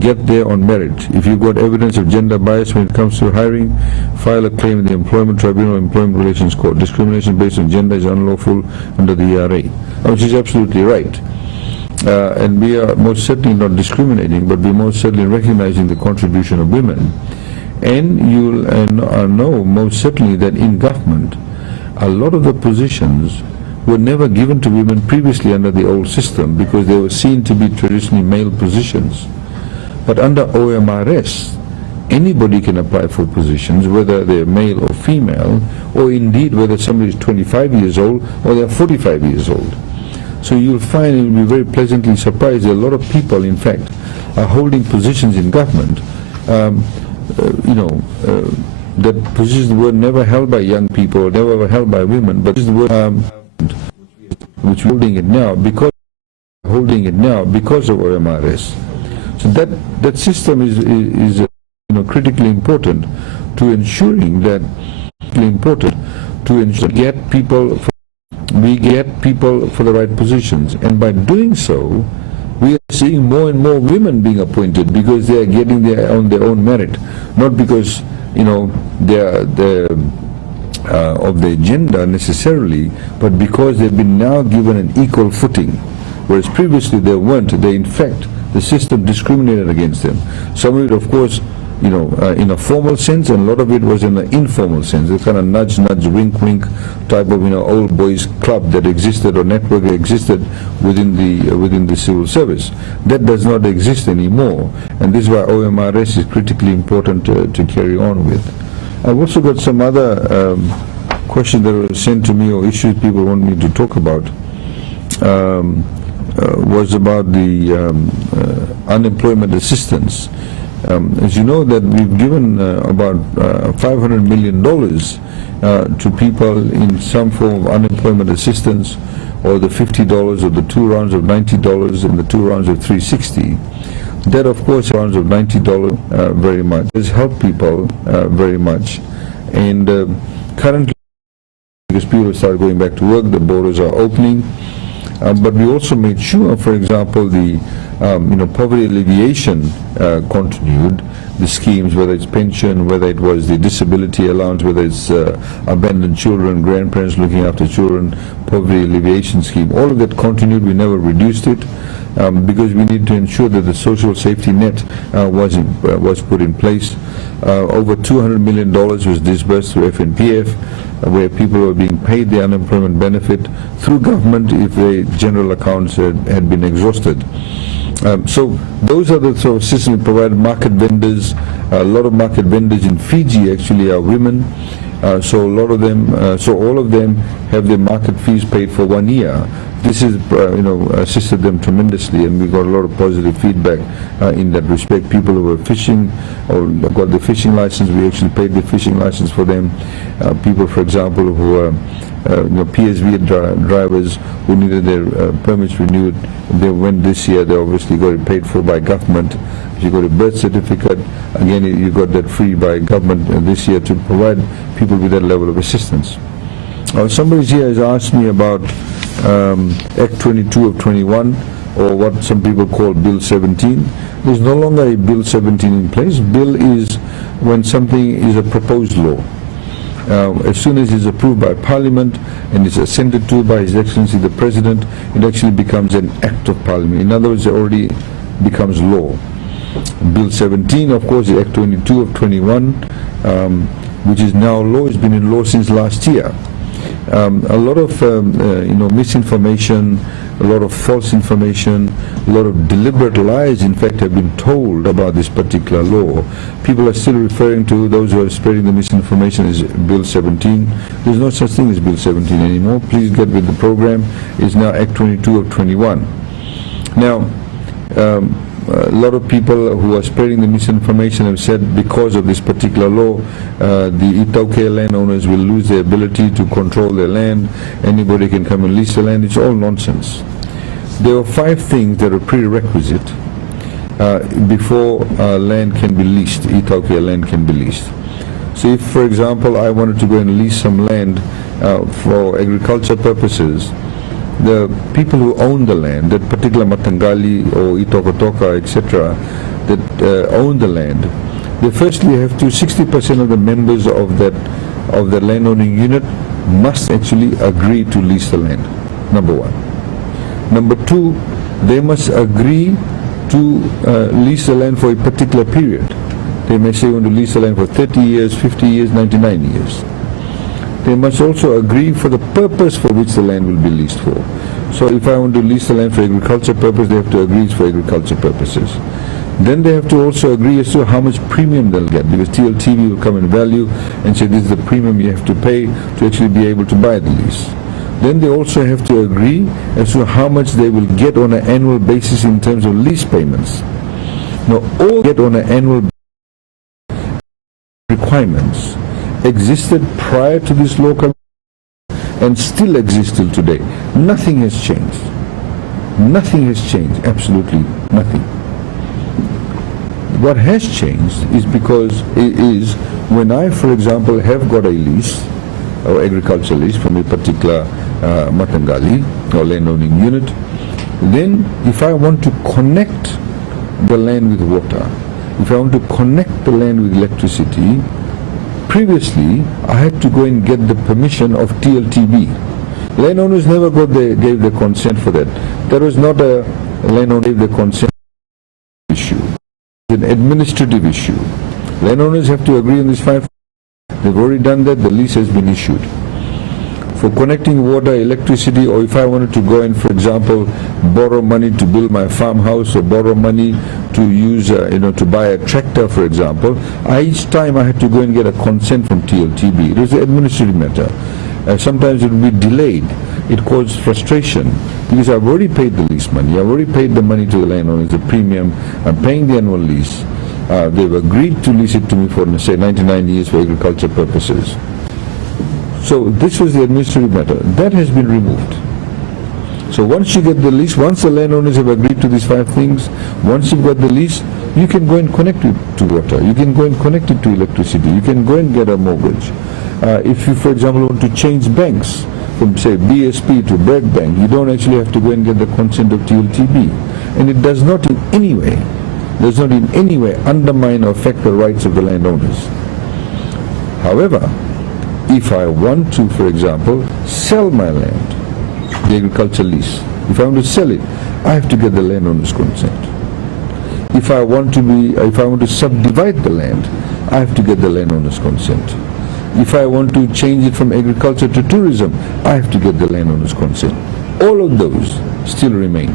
Get there on merit. If you've got evidence of gender bias when it comes to hiring, file a claim in the Employment Tribunal or Employment Relations Court. Discrimination based on gender is unlawful under the ERA, which is absolutely right. And we are most certainly not discriminating, but we're most certainly recognizing the contribution of women. And you'll know most certainly that in government, a lot of the positions were never given to women previously under the old system because they were seen to be traditionally male positions. But under OMRS, anybody can apply for positions, whether they're male or female, or indeed whether somebody is 25 years old or they're 45 years old. So you'll find, you'll be very pleasantly surprised, that a lot of people, in fact, are holding positions in government, that positions were never held by young people, never were held by women, but which we're holding it now because of OMRS. So that system is critically important to ensuring that we get people for the right positions, and by doing so, we are seeing more and more women being appointed because they are getting there on their own merit, not because they're of their gender necessarily, but because they've been now given an equal footing, whereas previously they weren't. In fact, the system discriminated against them. Some of it, of course, in a formal sense, and a lot of it was in an informal sense, a kind of nudge, wink, type of old boys club that existed, or network that existed within the civil service. That does not exist anymore, and this is why OMRS is critically important to carry on with. I've also got some other questions that were sent to me, or issues people want me to talk about. Was about the unemployment assistance. As you know, that we've given about $500 million to people in some form of unemployment assistance, or the $50, or the 2 rounds of $90, and the 2 rounds of $360. That, of course, rounds of $90 very much has helped people very much. And currently, because people start going back to work, the borders are opening. But we also made sure, for example, the poverty alleviation continued, the schemes, whether it's pension, whether it was the disability allowance, whether it's abandoned children, grandparents looking after children, poverty alleviation scheme, all of that continued. We never reduced it because we need to ensure that the social safety net was put in place. Over $200 million was disbursed through FMPF, where people were being paid the unemployment benefit through government if their general accounts had been exhausted. So those are the sort of systems we provided. Market vendors, a lot of market vendors in Fiji actually are women. So a lot of them, so all of them have their market fees paid for 1 year. This has assisted them tremendously, and we got a lot of positive feedback in that respect. People who were fishing or got the fishing license, we actually paid the fishing license for them. People, for example, who were PSV drivers who needed their permits renewed, they went this year. They obviously got it paid for by government. If you got a birth certificate, again you got that free by government this year to provide people with that level of assistance. Somebody here has asked me about Act 22 of 21, or what some people call Bill 17. There's no longer a Bill 17 in place. Bill is when something is a proposed law. As soon as it's approved by Parliament and is assented to by His Excellency the President, it actually becomes an Act of Parliament. In other words, it already becomes law. Bill 17, of course, is Act 22 of 21, which is now law. It's been in law since last year. A lot of misinformation, a lot of false information, a lot of deliberate lies, in fact, have been told about this particular law. People are still referring to those who are spreading the misinformation as Bill 17. There's no such thing as Bill 17 anymore. Please get with the program. It's now Act 22 of 21. Now, a lot of people who are spreading the misinformation have said because of this particular law, the iTaukei landowners will lose their ability to control their land. Anybody can come and lease the land. It's all nonsense. There are 5 things that are prerequisite before land can be leased, iTaukei land can be leased. So if, for example, I wanted to go and lease some land for agriculture purposes, the people who own the land, that particular Matangali or Itokotoka, etc., that own the land, they firstly have to, 60% of the members of the landowning unit must actually agree to lease the land, number 1. Number 2, they must agree to lease the land for a particular period. They may say we want to lease the land for 30 years, 50 years, 99 years. They must also agree for the purpose for which the land will be leased for. So if I want to lease the land for agriculture purpose, they have to agree it's for agriculture purposes. Then they have to also agree as to how much premium they'll get, because TLTB will come in value and say this is the premium you have to pay to actually be able to buy the lease. Then they also have to agree as to how much they will get on an annual basis in terms of lease payments. Now, all get on an annual requirements existed prior to this law coming and still exist till today. Nothing has changed. Nothing has changed, absolutely nothing. What has changed is when I, for example, have got a lease or agricultural lease from a particular Matangali or landowning unit, then if I want to connect the land with water, if I want to connect the land with electricity, previously I had to go and get the permission of TLTB. Landowners never gave the consent for that. There was not a landowner gave the consent issue. It's an administrative issue. Landowners have to agree on this 5. They've already done that. The lease has been issued. For connecting water, electricity, or if I wanted to go and, for example, borrow money to build my farmhouse or borrow money to use, to buy a tractor, for example, each time I had to go and get a consent from TLTB. It was an administrative matter. Sometimes it would be delayed. It caused frustration because I've already paid the lease money. I've already paid the money to the landowners, the premium. I'm paying the annual lease. They've agreed to lease it to me for, say, 99 years for agriculture purposes. So this was the administrative matter. That has been removed. So once you get the lease, once the landowners have agreed to these 5 things, once you've got the lease, you can go and connect it to water. You can go and connect it to electricity. You can go and get a mortgage. If you, for example, want to change banks from, say, BSP to Bread Bank, you don't actually have to go and get the consent of TLTB. And it does not in any way undermine or affect the rights of the landowners. However, if I want to, for example, sell my land, the agricultural lease, if I want to sell it, I have to get the landowner's consent. If I want to subdivide the land, I have to get the landowner's consent. If I want to change it from agriculture to tourism, I have to get the landowner's consent. All of those still remain.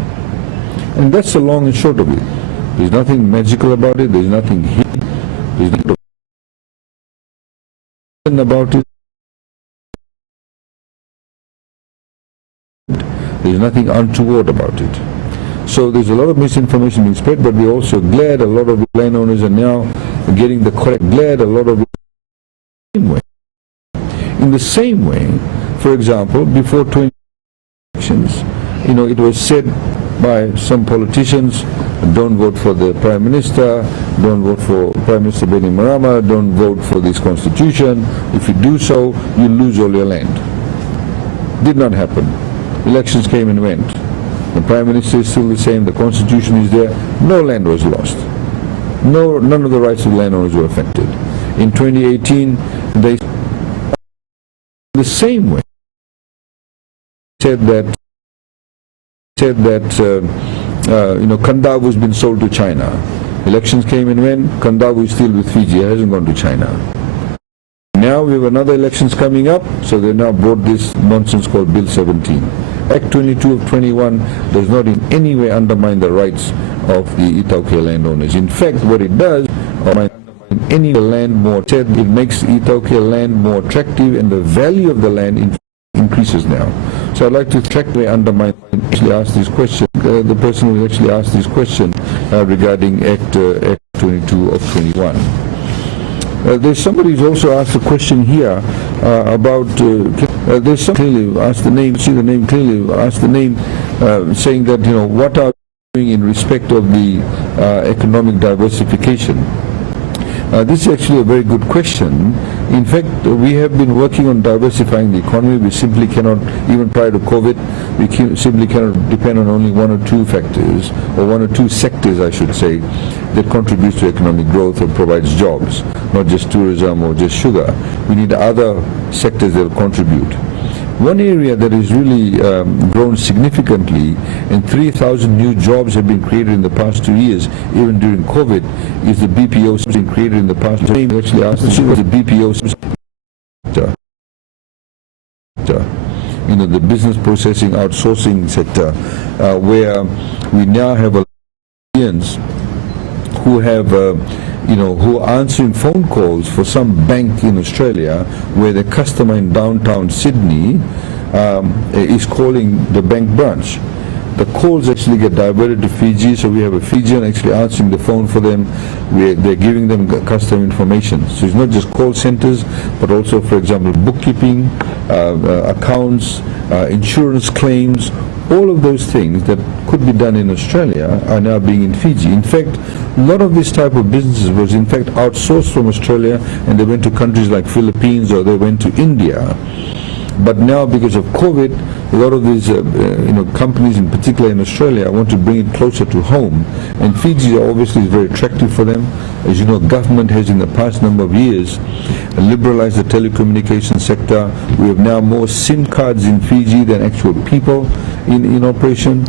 And that's the long and short of it. There's nothing magical about it, there's nothing hidden, there's nothing about it. There's nothing untoward about it. So there's a lot of misinformation being spread, but we're also glad a lot of landowners are now getting the correct, glad a lot of in the same way, for example, before 20 elections, it was said by some politicians, don't vote for the Prime Minister, don't vote for Prime Minister Benny Marama, don't vote for this constitution. If you do so, you lose all your land. Did not happen. Elections came and went. The Prime Minister is still the same, the constitution is there, no land was lost. None of the rights of landowners were affected. In 2018, they the same way said that Kandavu has been sold to China. Elections came and went, Kandavu is still with Fiji, it hasn't gone to China. Now we have another elections coming up, so they now brought this nonsense called Bill 17. Act 22 of 21 does not in any way undermine the rights of the iTaukei landowners. In fact, what it does, any land more, it makes iTaukei land more attractive, and the value of the land increases now. So I'd like to directly undermine, actually ask this question, the person who actually asked this question regarding Act 22 of 21. There's somebody who's also asked a question here about, there's somebody clearly asked the name, see the name clearly, asked the name, saying that, what are we doing in respect of the economic diversification? This is actually a very good question. In fact, we have been working on diversifying the economy. We simply cannot, even prior to COVID, we simply cannot depend on only 1 or 2 factors, or 1 or 2 sectors, I should say, that contributes to economic growth or provides jobs, not just tourism or just sugar. We need other sectors that will contribute. One area that has really grown significantly, and 3,000 new jobs have been created in the past 2 years, even during COVID, is the BPO been created in the past. Actually asked the BPO sector, the business processing outsourcing sector, where we now have Fijians who have who are answering phone calls for some bank in Australia, where the customer in downtown Sydney is calling the bank branch. The calls actually get diverted to Fiji, so we have a Fijian actually answering the phone for them. They're giving them customer information. So it's not just call centers, but also, for example, bookkeeping, accounts, insurance claims. All of those things that could be done in Australia are now being in Fiji. In fact, a lot of this type of businesses was in fact outsourced from Australia, and they went to countries like Philippines, or they went to India. But now, because of COVID, a lot of these companies, in particular in Australia, want to bring it closer to home. And Fiji obviously is very attractive for them. As you know, government has in the past number of years liberalized the telecommunications sector. We have now more SIM cards in Fiji than actual people in operation.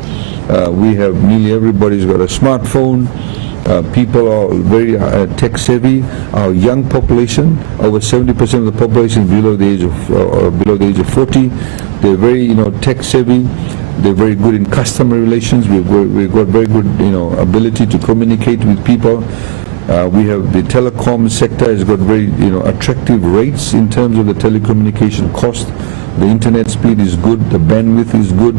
We have nearly everybody's got a smartphone. People are very tech savvy. Our young population, over 70% of the population below the age of 40. They're very tech savvy. They're very good in customer relations. We've got very good ability to communicate with people. We have the telecom sector has got very attractive rates in terms of the telecommunication cost. The internet speed is good. The bandwidth is good.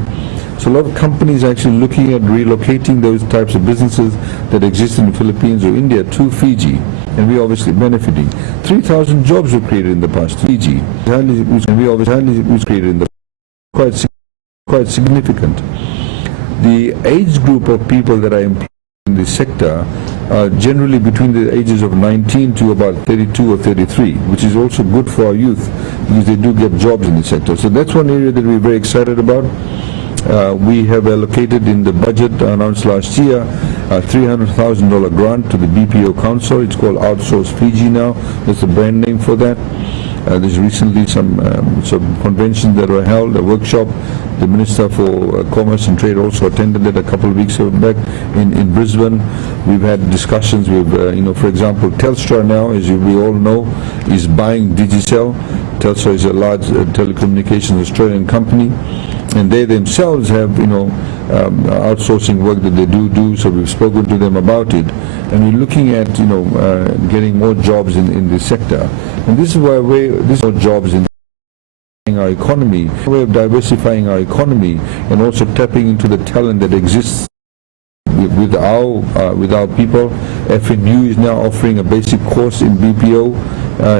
So a lot of companies are actually looking at relocating those types of businesses that exist in the Philippines or India to Fiji, and we're obviously benefiting. 3,000 jobs were created in the past Fiji, and we obviously was created in the quite significant. The age group of people that are employed in this sector are generally between the ages of 19 to about 32 or 33, which is also good for our youth because they do get jobs in the sector. So that's one area that we're very excited about. We have allocated in the budget announced last year a $300,000 grant to the BPO Council. It's called Outsource Fiji now. That's the brand name for that. There's recently some conventions that were held, a workshop. The Minister for Commerce and Trade also attended it a couple of weeks back in Brisbane. We've had discussions with, for example, Telstra now, as we all know, is buying Digicel. Telstra is a large telecommunications Australian company, and they themselves have outsourcing work that they do. So we've spoken to them about it, and we're looking at getting more jobs in this sector. And this is more jobs in our economy, a way of diversifying our economy, and also tapping into the talent that exists with our people. FNU is now offering a basic course in BPO,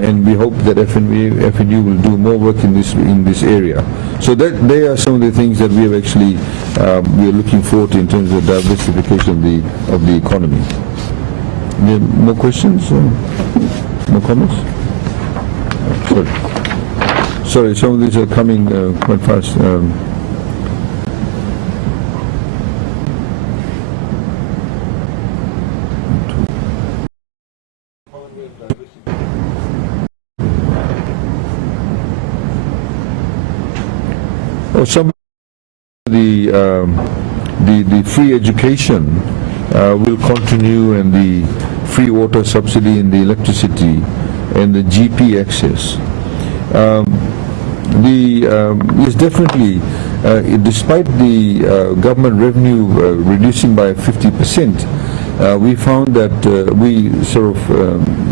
and we hope that FNU will do more work in this area. So that they are some of the things that we have actually we are looking forward to in terms of diversification of the economy. Any more questions? More comments? Sorry, some of these are coming quite fast. Some of the free education will continue, and the free water subsidy, and the electricity, and the GP access. Yes, definitely, despite the government revenue reducing by 50%, we found that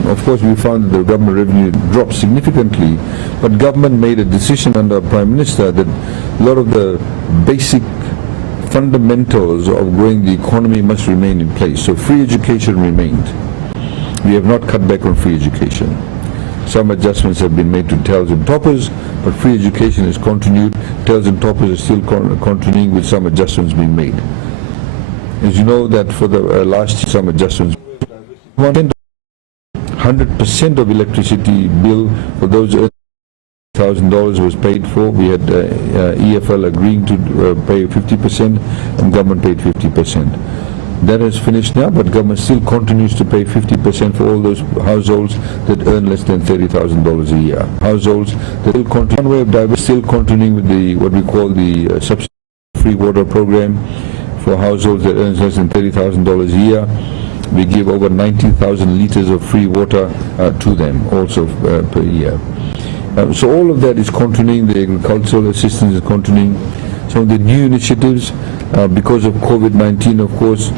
of course we found that the government revenue dropped significantly, but government made a decision under Prime Minister that a lot of the basic fundamentals of growing the economy must remain in place. So free education remained. We have not cut back on free education. Some adjustments have been made to tails and toppers, but free education is continued. Tails and toppers are still continuing, with some adjustments being made. As you know, that for the last year, some adjustments. 100% of electricity bill for those $1,000 was paid for. We had EFL agreeing to pay 50%, and government paid 50%. That has finished now, but government still continues to pay 50% for all those households that earn less than $30,000 a year. Households that will continue. One way of still continuing with the what we call the subsidy free water program for households that earn less than $30,000 a year. We give over 90,000 liters of free water to them also per year. So all of that is continuing. The agricultural assistance is continuing. Some of the new initiatives, because of COVID-19, of course,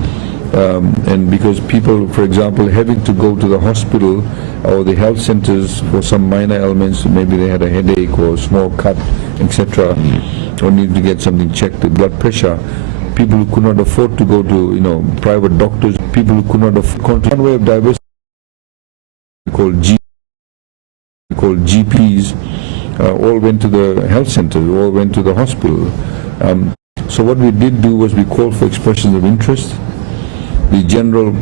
and because people, for example, having to go to the hospital or the health centers for some minor ailments, maybe they had a headache or a small cut, etc., or need to get something checked, the blood pressure. People who could not afford to go to, private doctors, people who could not afford. One way of diversity called GPs, all went to the health centers, all went to the hospital. So what we did do was we called for expressions of interest. The general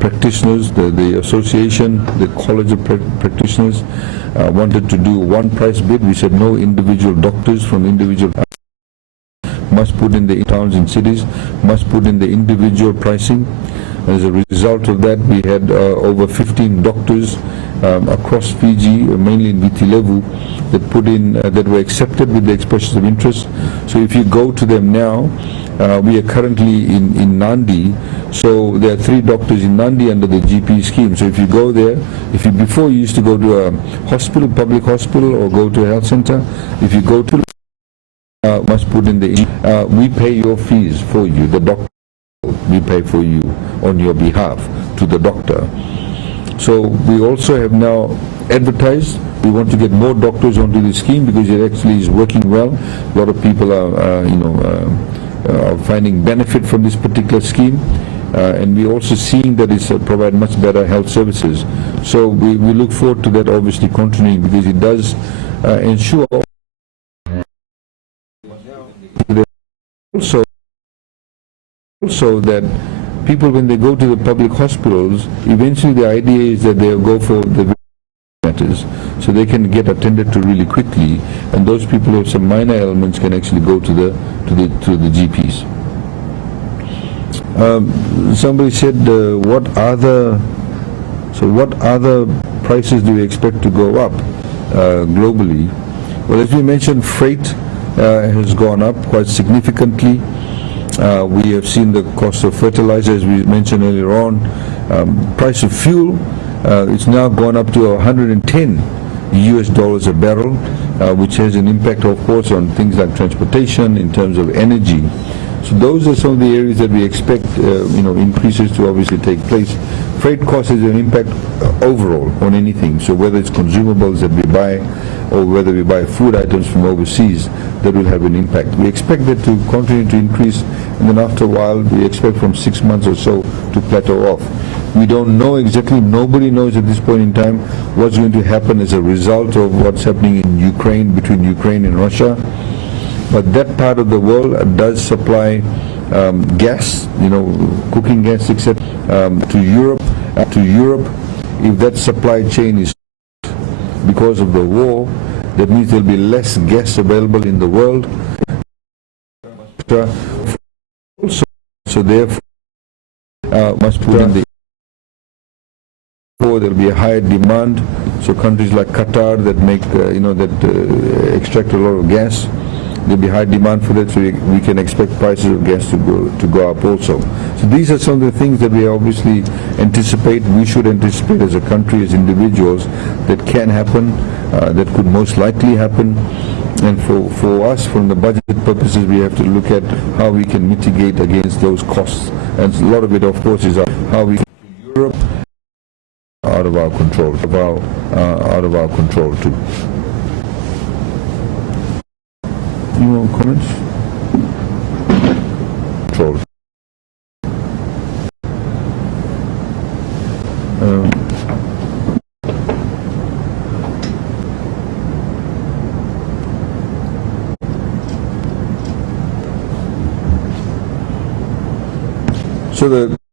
practitioners, the association, the college of practitioners wanted to do one price bid. We said no individual doctors from individual must put in the towns and cities, must put in the individual pricing. As a result of that, we had over 15 doctors across Fiji, mainly in Vitilevu, that put in, that were accepted with the expressions of interest. So if you go to them now, we are currently in Nandi, so there are 3 doctors in Nandi under the GP scheme. So if you go there, before you used to go to a hospital, public hospital, or go to a health center, if you go to must put in the, we pay your fees for you, the doctor, we pay for you on your behalf to the doctor. So we also have now advertised. We want to get more doctors onto the scheme because it actually is working well. A lot of people are finding benefit from this particular scheme, and we're also seeing that it's provide much better health services. So we look forward to that obviously continuing, because it does ensure also that people, when they go to the public hospitals, eventually the idea is that they'll go for the matters, so they can get attended to really quickly, and those people who have some minor ailments can actually go to the GPs. Somebody said, what other prices do we expect to go up globally? Well, as we mentioned, freight has gone up quite significantly. We have seen the cost of fertilizer, as we mentioned earlier on. Price of fuel, it's now gone up to $110 a barrel, which has an impact, of course, on things like transportation in terms of energy. So those are some of the areas that we expect, increases to obviously take place. Freight cost has an impact overall on anything. So whether it's consumables that we buy, or whether we buy food items from overseas, that will have an impact. We expect that to continue to increase, and then after a while, we expect from 6 months or so to plateau off. We don't know exactly, nobody knows at this point in time what's going to happen as a result of what's happening in Ukraine, between Ukraine and Russia. But that part of the world does supply gas, cooking gas, etc., to Europe. If that supply chain is because of the war, that means there'll be less gas available in the world. So therefore, must put in the there'll be a higher demand. So countries like Qatar that make, extract a lot of gas, there'll be high demand for that, so we can expect prices of gas to go up also. So these are some of the things that we obviously anticipate, we should anticipate as a country, as individuals, that can happen, that could most likely happen. And for us, from the budget purposes, we have to look at how we can mitigate against those costs. And a lot of it, of course, is how we Europe out of our control, out of our control too. Any more comments? Control. So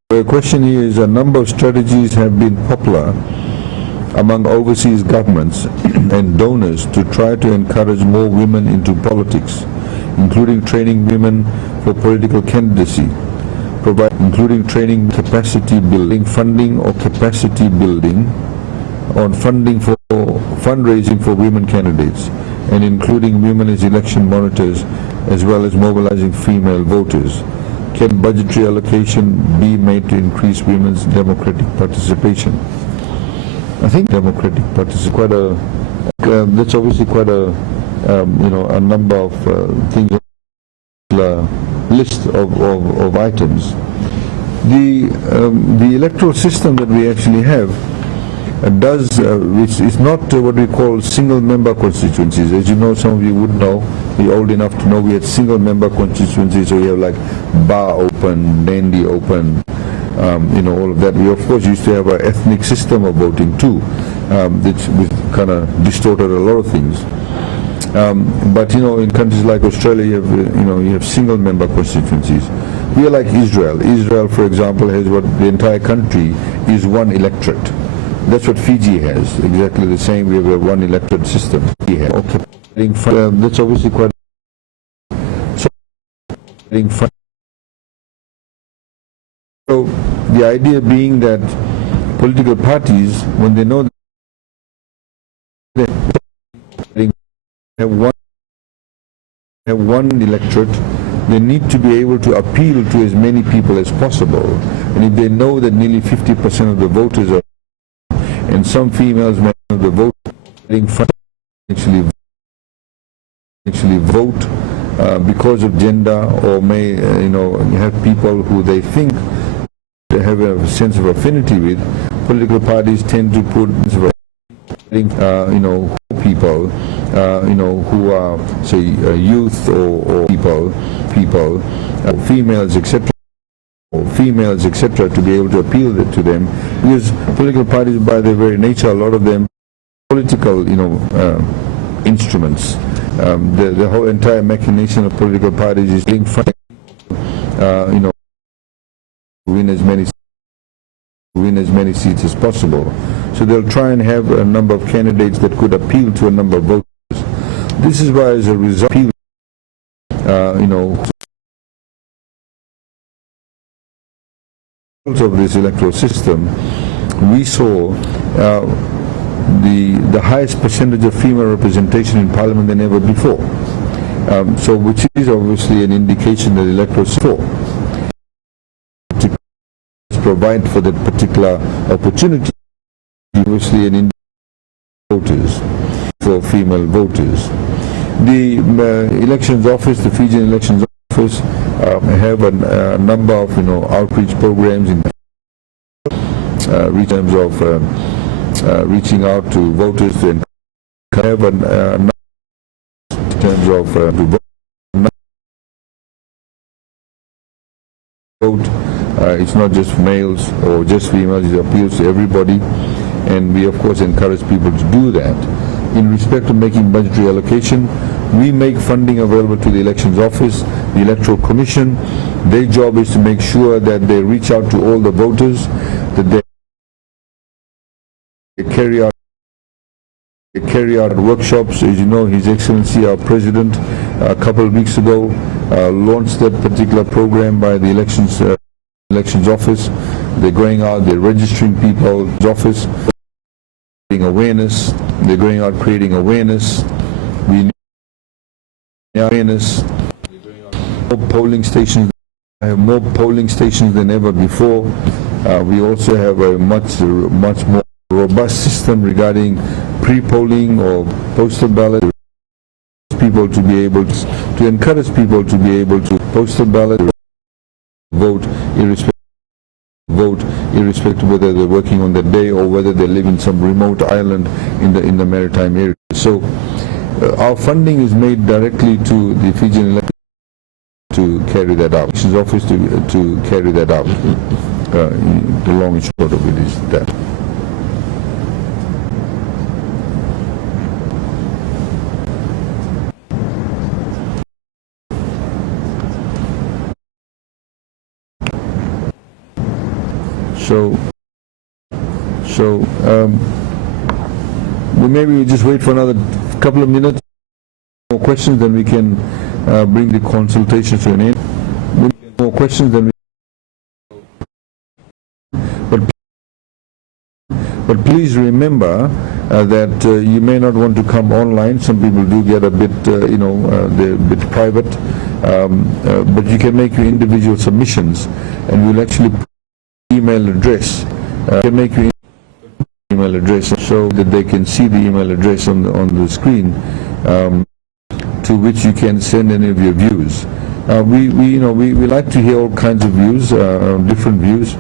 the question here is, a number of strategies have been popular among overseas governments and donors to try to encourage more women into politics, including training women for political candidacy. provide, including training, capacity building, funding or capacity building on funding for fundraising for women candidates, and including women as election monitors, as well as mobilizing female voters. Can budgetary allocation be made to increase women's democratic participation? I think democratic participation, quite a, that's obviously quite a, a number of things, list of items. The electoral system that we actually have which is not what we call single member constituencies. As you know, some of you would know, you're old enough to know we had single member constituencies, so we have like Bar Open, Nandi Open, all of that. We of course used to have an ethnic system of voting too, which kind of distorted a lot of things. But in countries like Australia, you have single member constituencies. We are like Israel. Israel, for example, has what the entire country is one electorate. That's what Fiji has, exactly the same. We have a one electorate system. Okay. That's obviously quite. So the idea being that political parties, when they know that they have one electorate, they need to be able to appeal to as many people as possible. And if they know that nearly 50% of the voters are, and some females may have the vote, actually vote because of gender, or may have people who they think they have a sense of affinity with. Political parties tend to put people who are, say, youth or people, females, etc. To be able to appeal to them, because political parties, by their very nature, a lot of them political instruments. The whole entire machination of political parties is being win as many seats as possible. So they'll try and have a number of candidates that could appeal to a number of voters. This is why, as a result, of this electoral system, we saw the highest percentage of female representation in Parliament than ever before. So, which is obviously an indication that electoral system to provide for that particular opportunity, obviously an indication voters, for female voters. The elections office, the Fijian elections office, have a number of outreach programs in terms of reaching out to voters, and have in terms of to vote. It's not just males or just females, it appeals to everybody, and we of course encourage people to do that. In respect to making budgetary allocation, we make funding available to the elections office, the electoral commission. Their job is to make sure that they reach out to all the voters, that they carry out workshops. As you know, His Excellency, our President, a couple of weeks ago launched that particular program by the elections office. They're going out, they're registering people's office, creating awareness. They're going out creating awareness. We need awareness. More polling stations. I have more polling stations than ever before. We also have a much more robust system regarding pre-polling or postal ballot. People to be able to encourage people to be able to post a ballot, vote irrespective of whether they're working on that day or whether they live in some remote island in the maritime area. So our funding is made directly to the Fijian elected to carry that out. Elections office to carry that out. The long and short of it is that. Maybe we just wait for another couple of minutes, more questions, then we can bring the consultation to an end. More questions, then we But please remember that you may not want to come online. Some people do get a bit, they're a bit private. But you can make your individual submissions, and we'll actually put email address. You can make your email address so that they can see the email address on the screen, to which you can send any of your views. We like to hear all kinds of views, different views,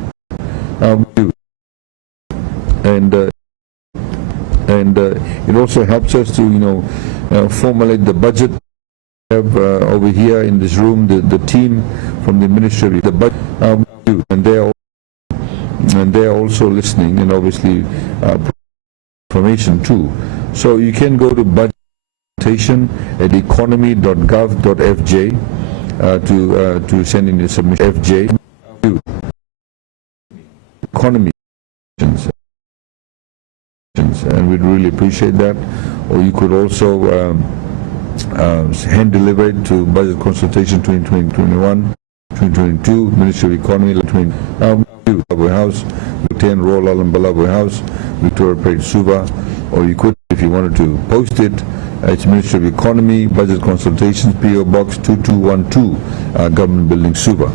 and it also helps us to formulate the budget. We have over here in this room the team from the Ministry of the Budget, and they are also listening, and obviously information too. So you can go to budgetation at economy.gov.fj to send in your submission. FJ economy, and we'd really appreciate that. Or you could also hand deliver it to Budget Consultation 2021, 2022, Ministry of Economy, Balabwe House, 10 Royal Island Balabwe House, Victoria Parade, Suva. Or you could, if you wanted to post it, it's Ministry of Economy, Budget Consultations, PO Box 2212, Government Building, Suva.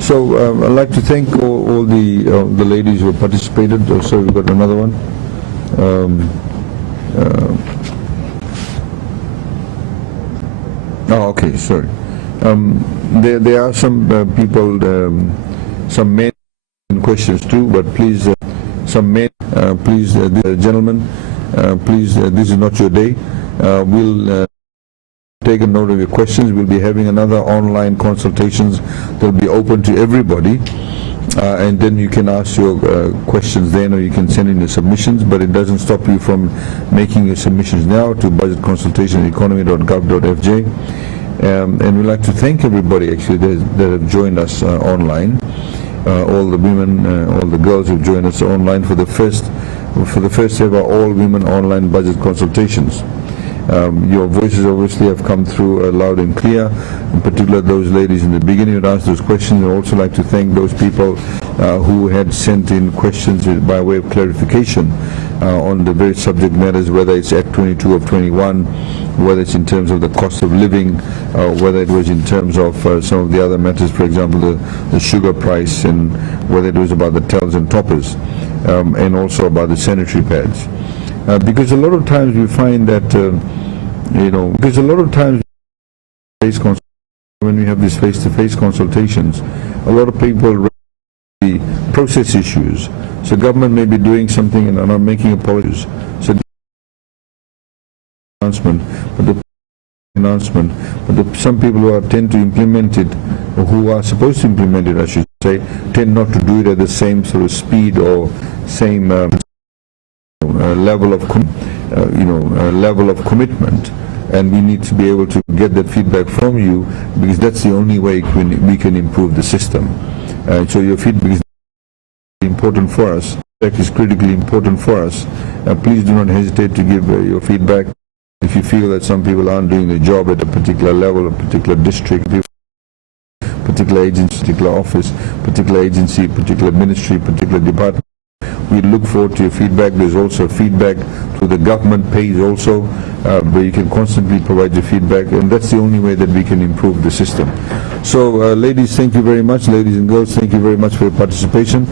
So I'd like to thank all the ladies who have participated. So we've got another one. Okay, sorry. There are some people, some men questions too, but please, some men, please, gentlemen, please, this is not your day. We'll take a note of your questions. We'll be having another online consultations that will be open to everybody. And then you can ask your questions then, or you can send in your submissions, but it doesn't stop you from making your submissions now to budget consultation at economy.gov.fj. And we'd like to thank everybody actually that have joined us online, all the women, all the girls who've joined us online for the first ever all-women online budget consultations. Your voices obviously have come through loud and clear, in particular those ladies in the beginning who asked those questions. I'd also like to thank those people who had sent in questions by way of clarification on the various subject matters, whether it's Act 22 of 21, whether it's in terms of the cost of living, whether it was in terms of some of the other matters, for example, the sugar price, and whether it was about the tails and toppers, and also about the sanitary pads. Because a lot of times we find that, because a lot of times when we have these face-to-face consultations, a lot of people raise the process issues. So government may be doing something and are not making apologies. So some people who tend to implement it, or who are supposed to implement it, I should say, tend not to do it at the same sort of speed or same level of commitment, and we need to be able to get that feedback from you, because that's the only way we can improve the system. So your feedback is important for us. Feedback is critically important for us. Please do not hesitate to give your feedback. If you feel that some people aren't doing the job at a particular level, a particular district, particular agency, particular office, particular agency, particular ministry, particular department, we look forward to your feedback. There's also feedback through the government page also, where you can constantly provide your feedback, and that's the only way that we can improve the system. So ladies, thank you very much. Ladies and girls, thank you very much for your participation.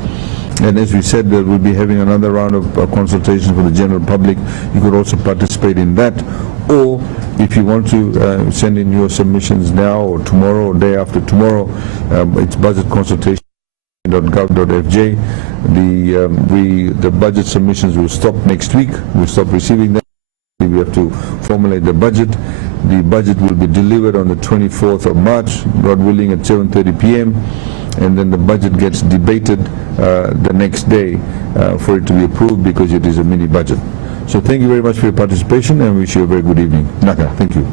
And as we said, we'll be having another round of consultations for the general public. You could also participate in that, or if you want to send in your submissions now or tomorrow or day after tomorrow, it's budget consultation.gov.fj. The budget submissions will stop next week. We'll stop receiving them. We have to formulate the budget. The budget will be delivered on the 24th of March, God willing, at 7:30 p.m. and then the budget gets debated the next day for it to be approved, because it is a mini budget. So thank you very much for your participation, and wish you a very good evening. Naka, thank you.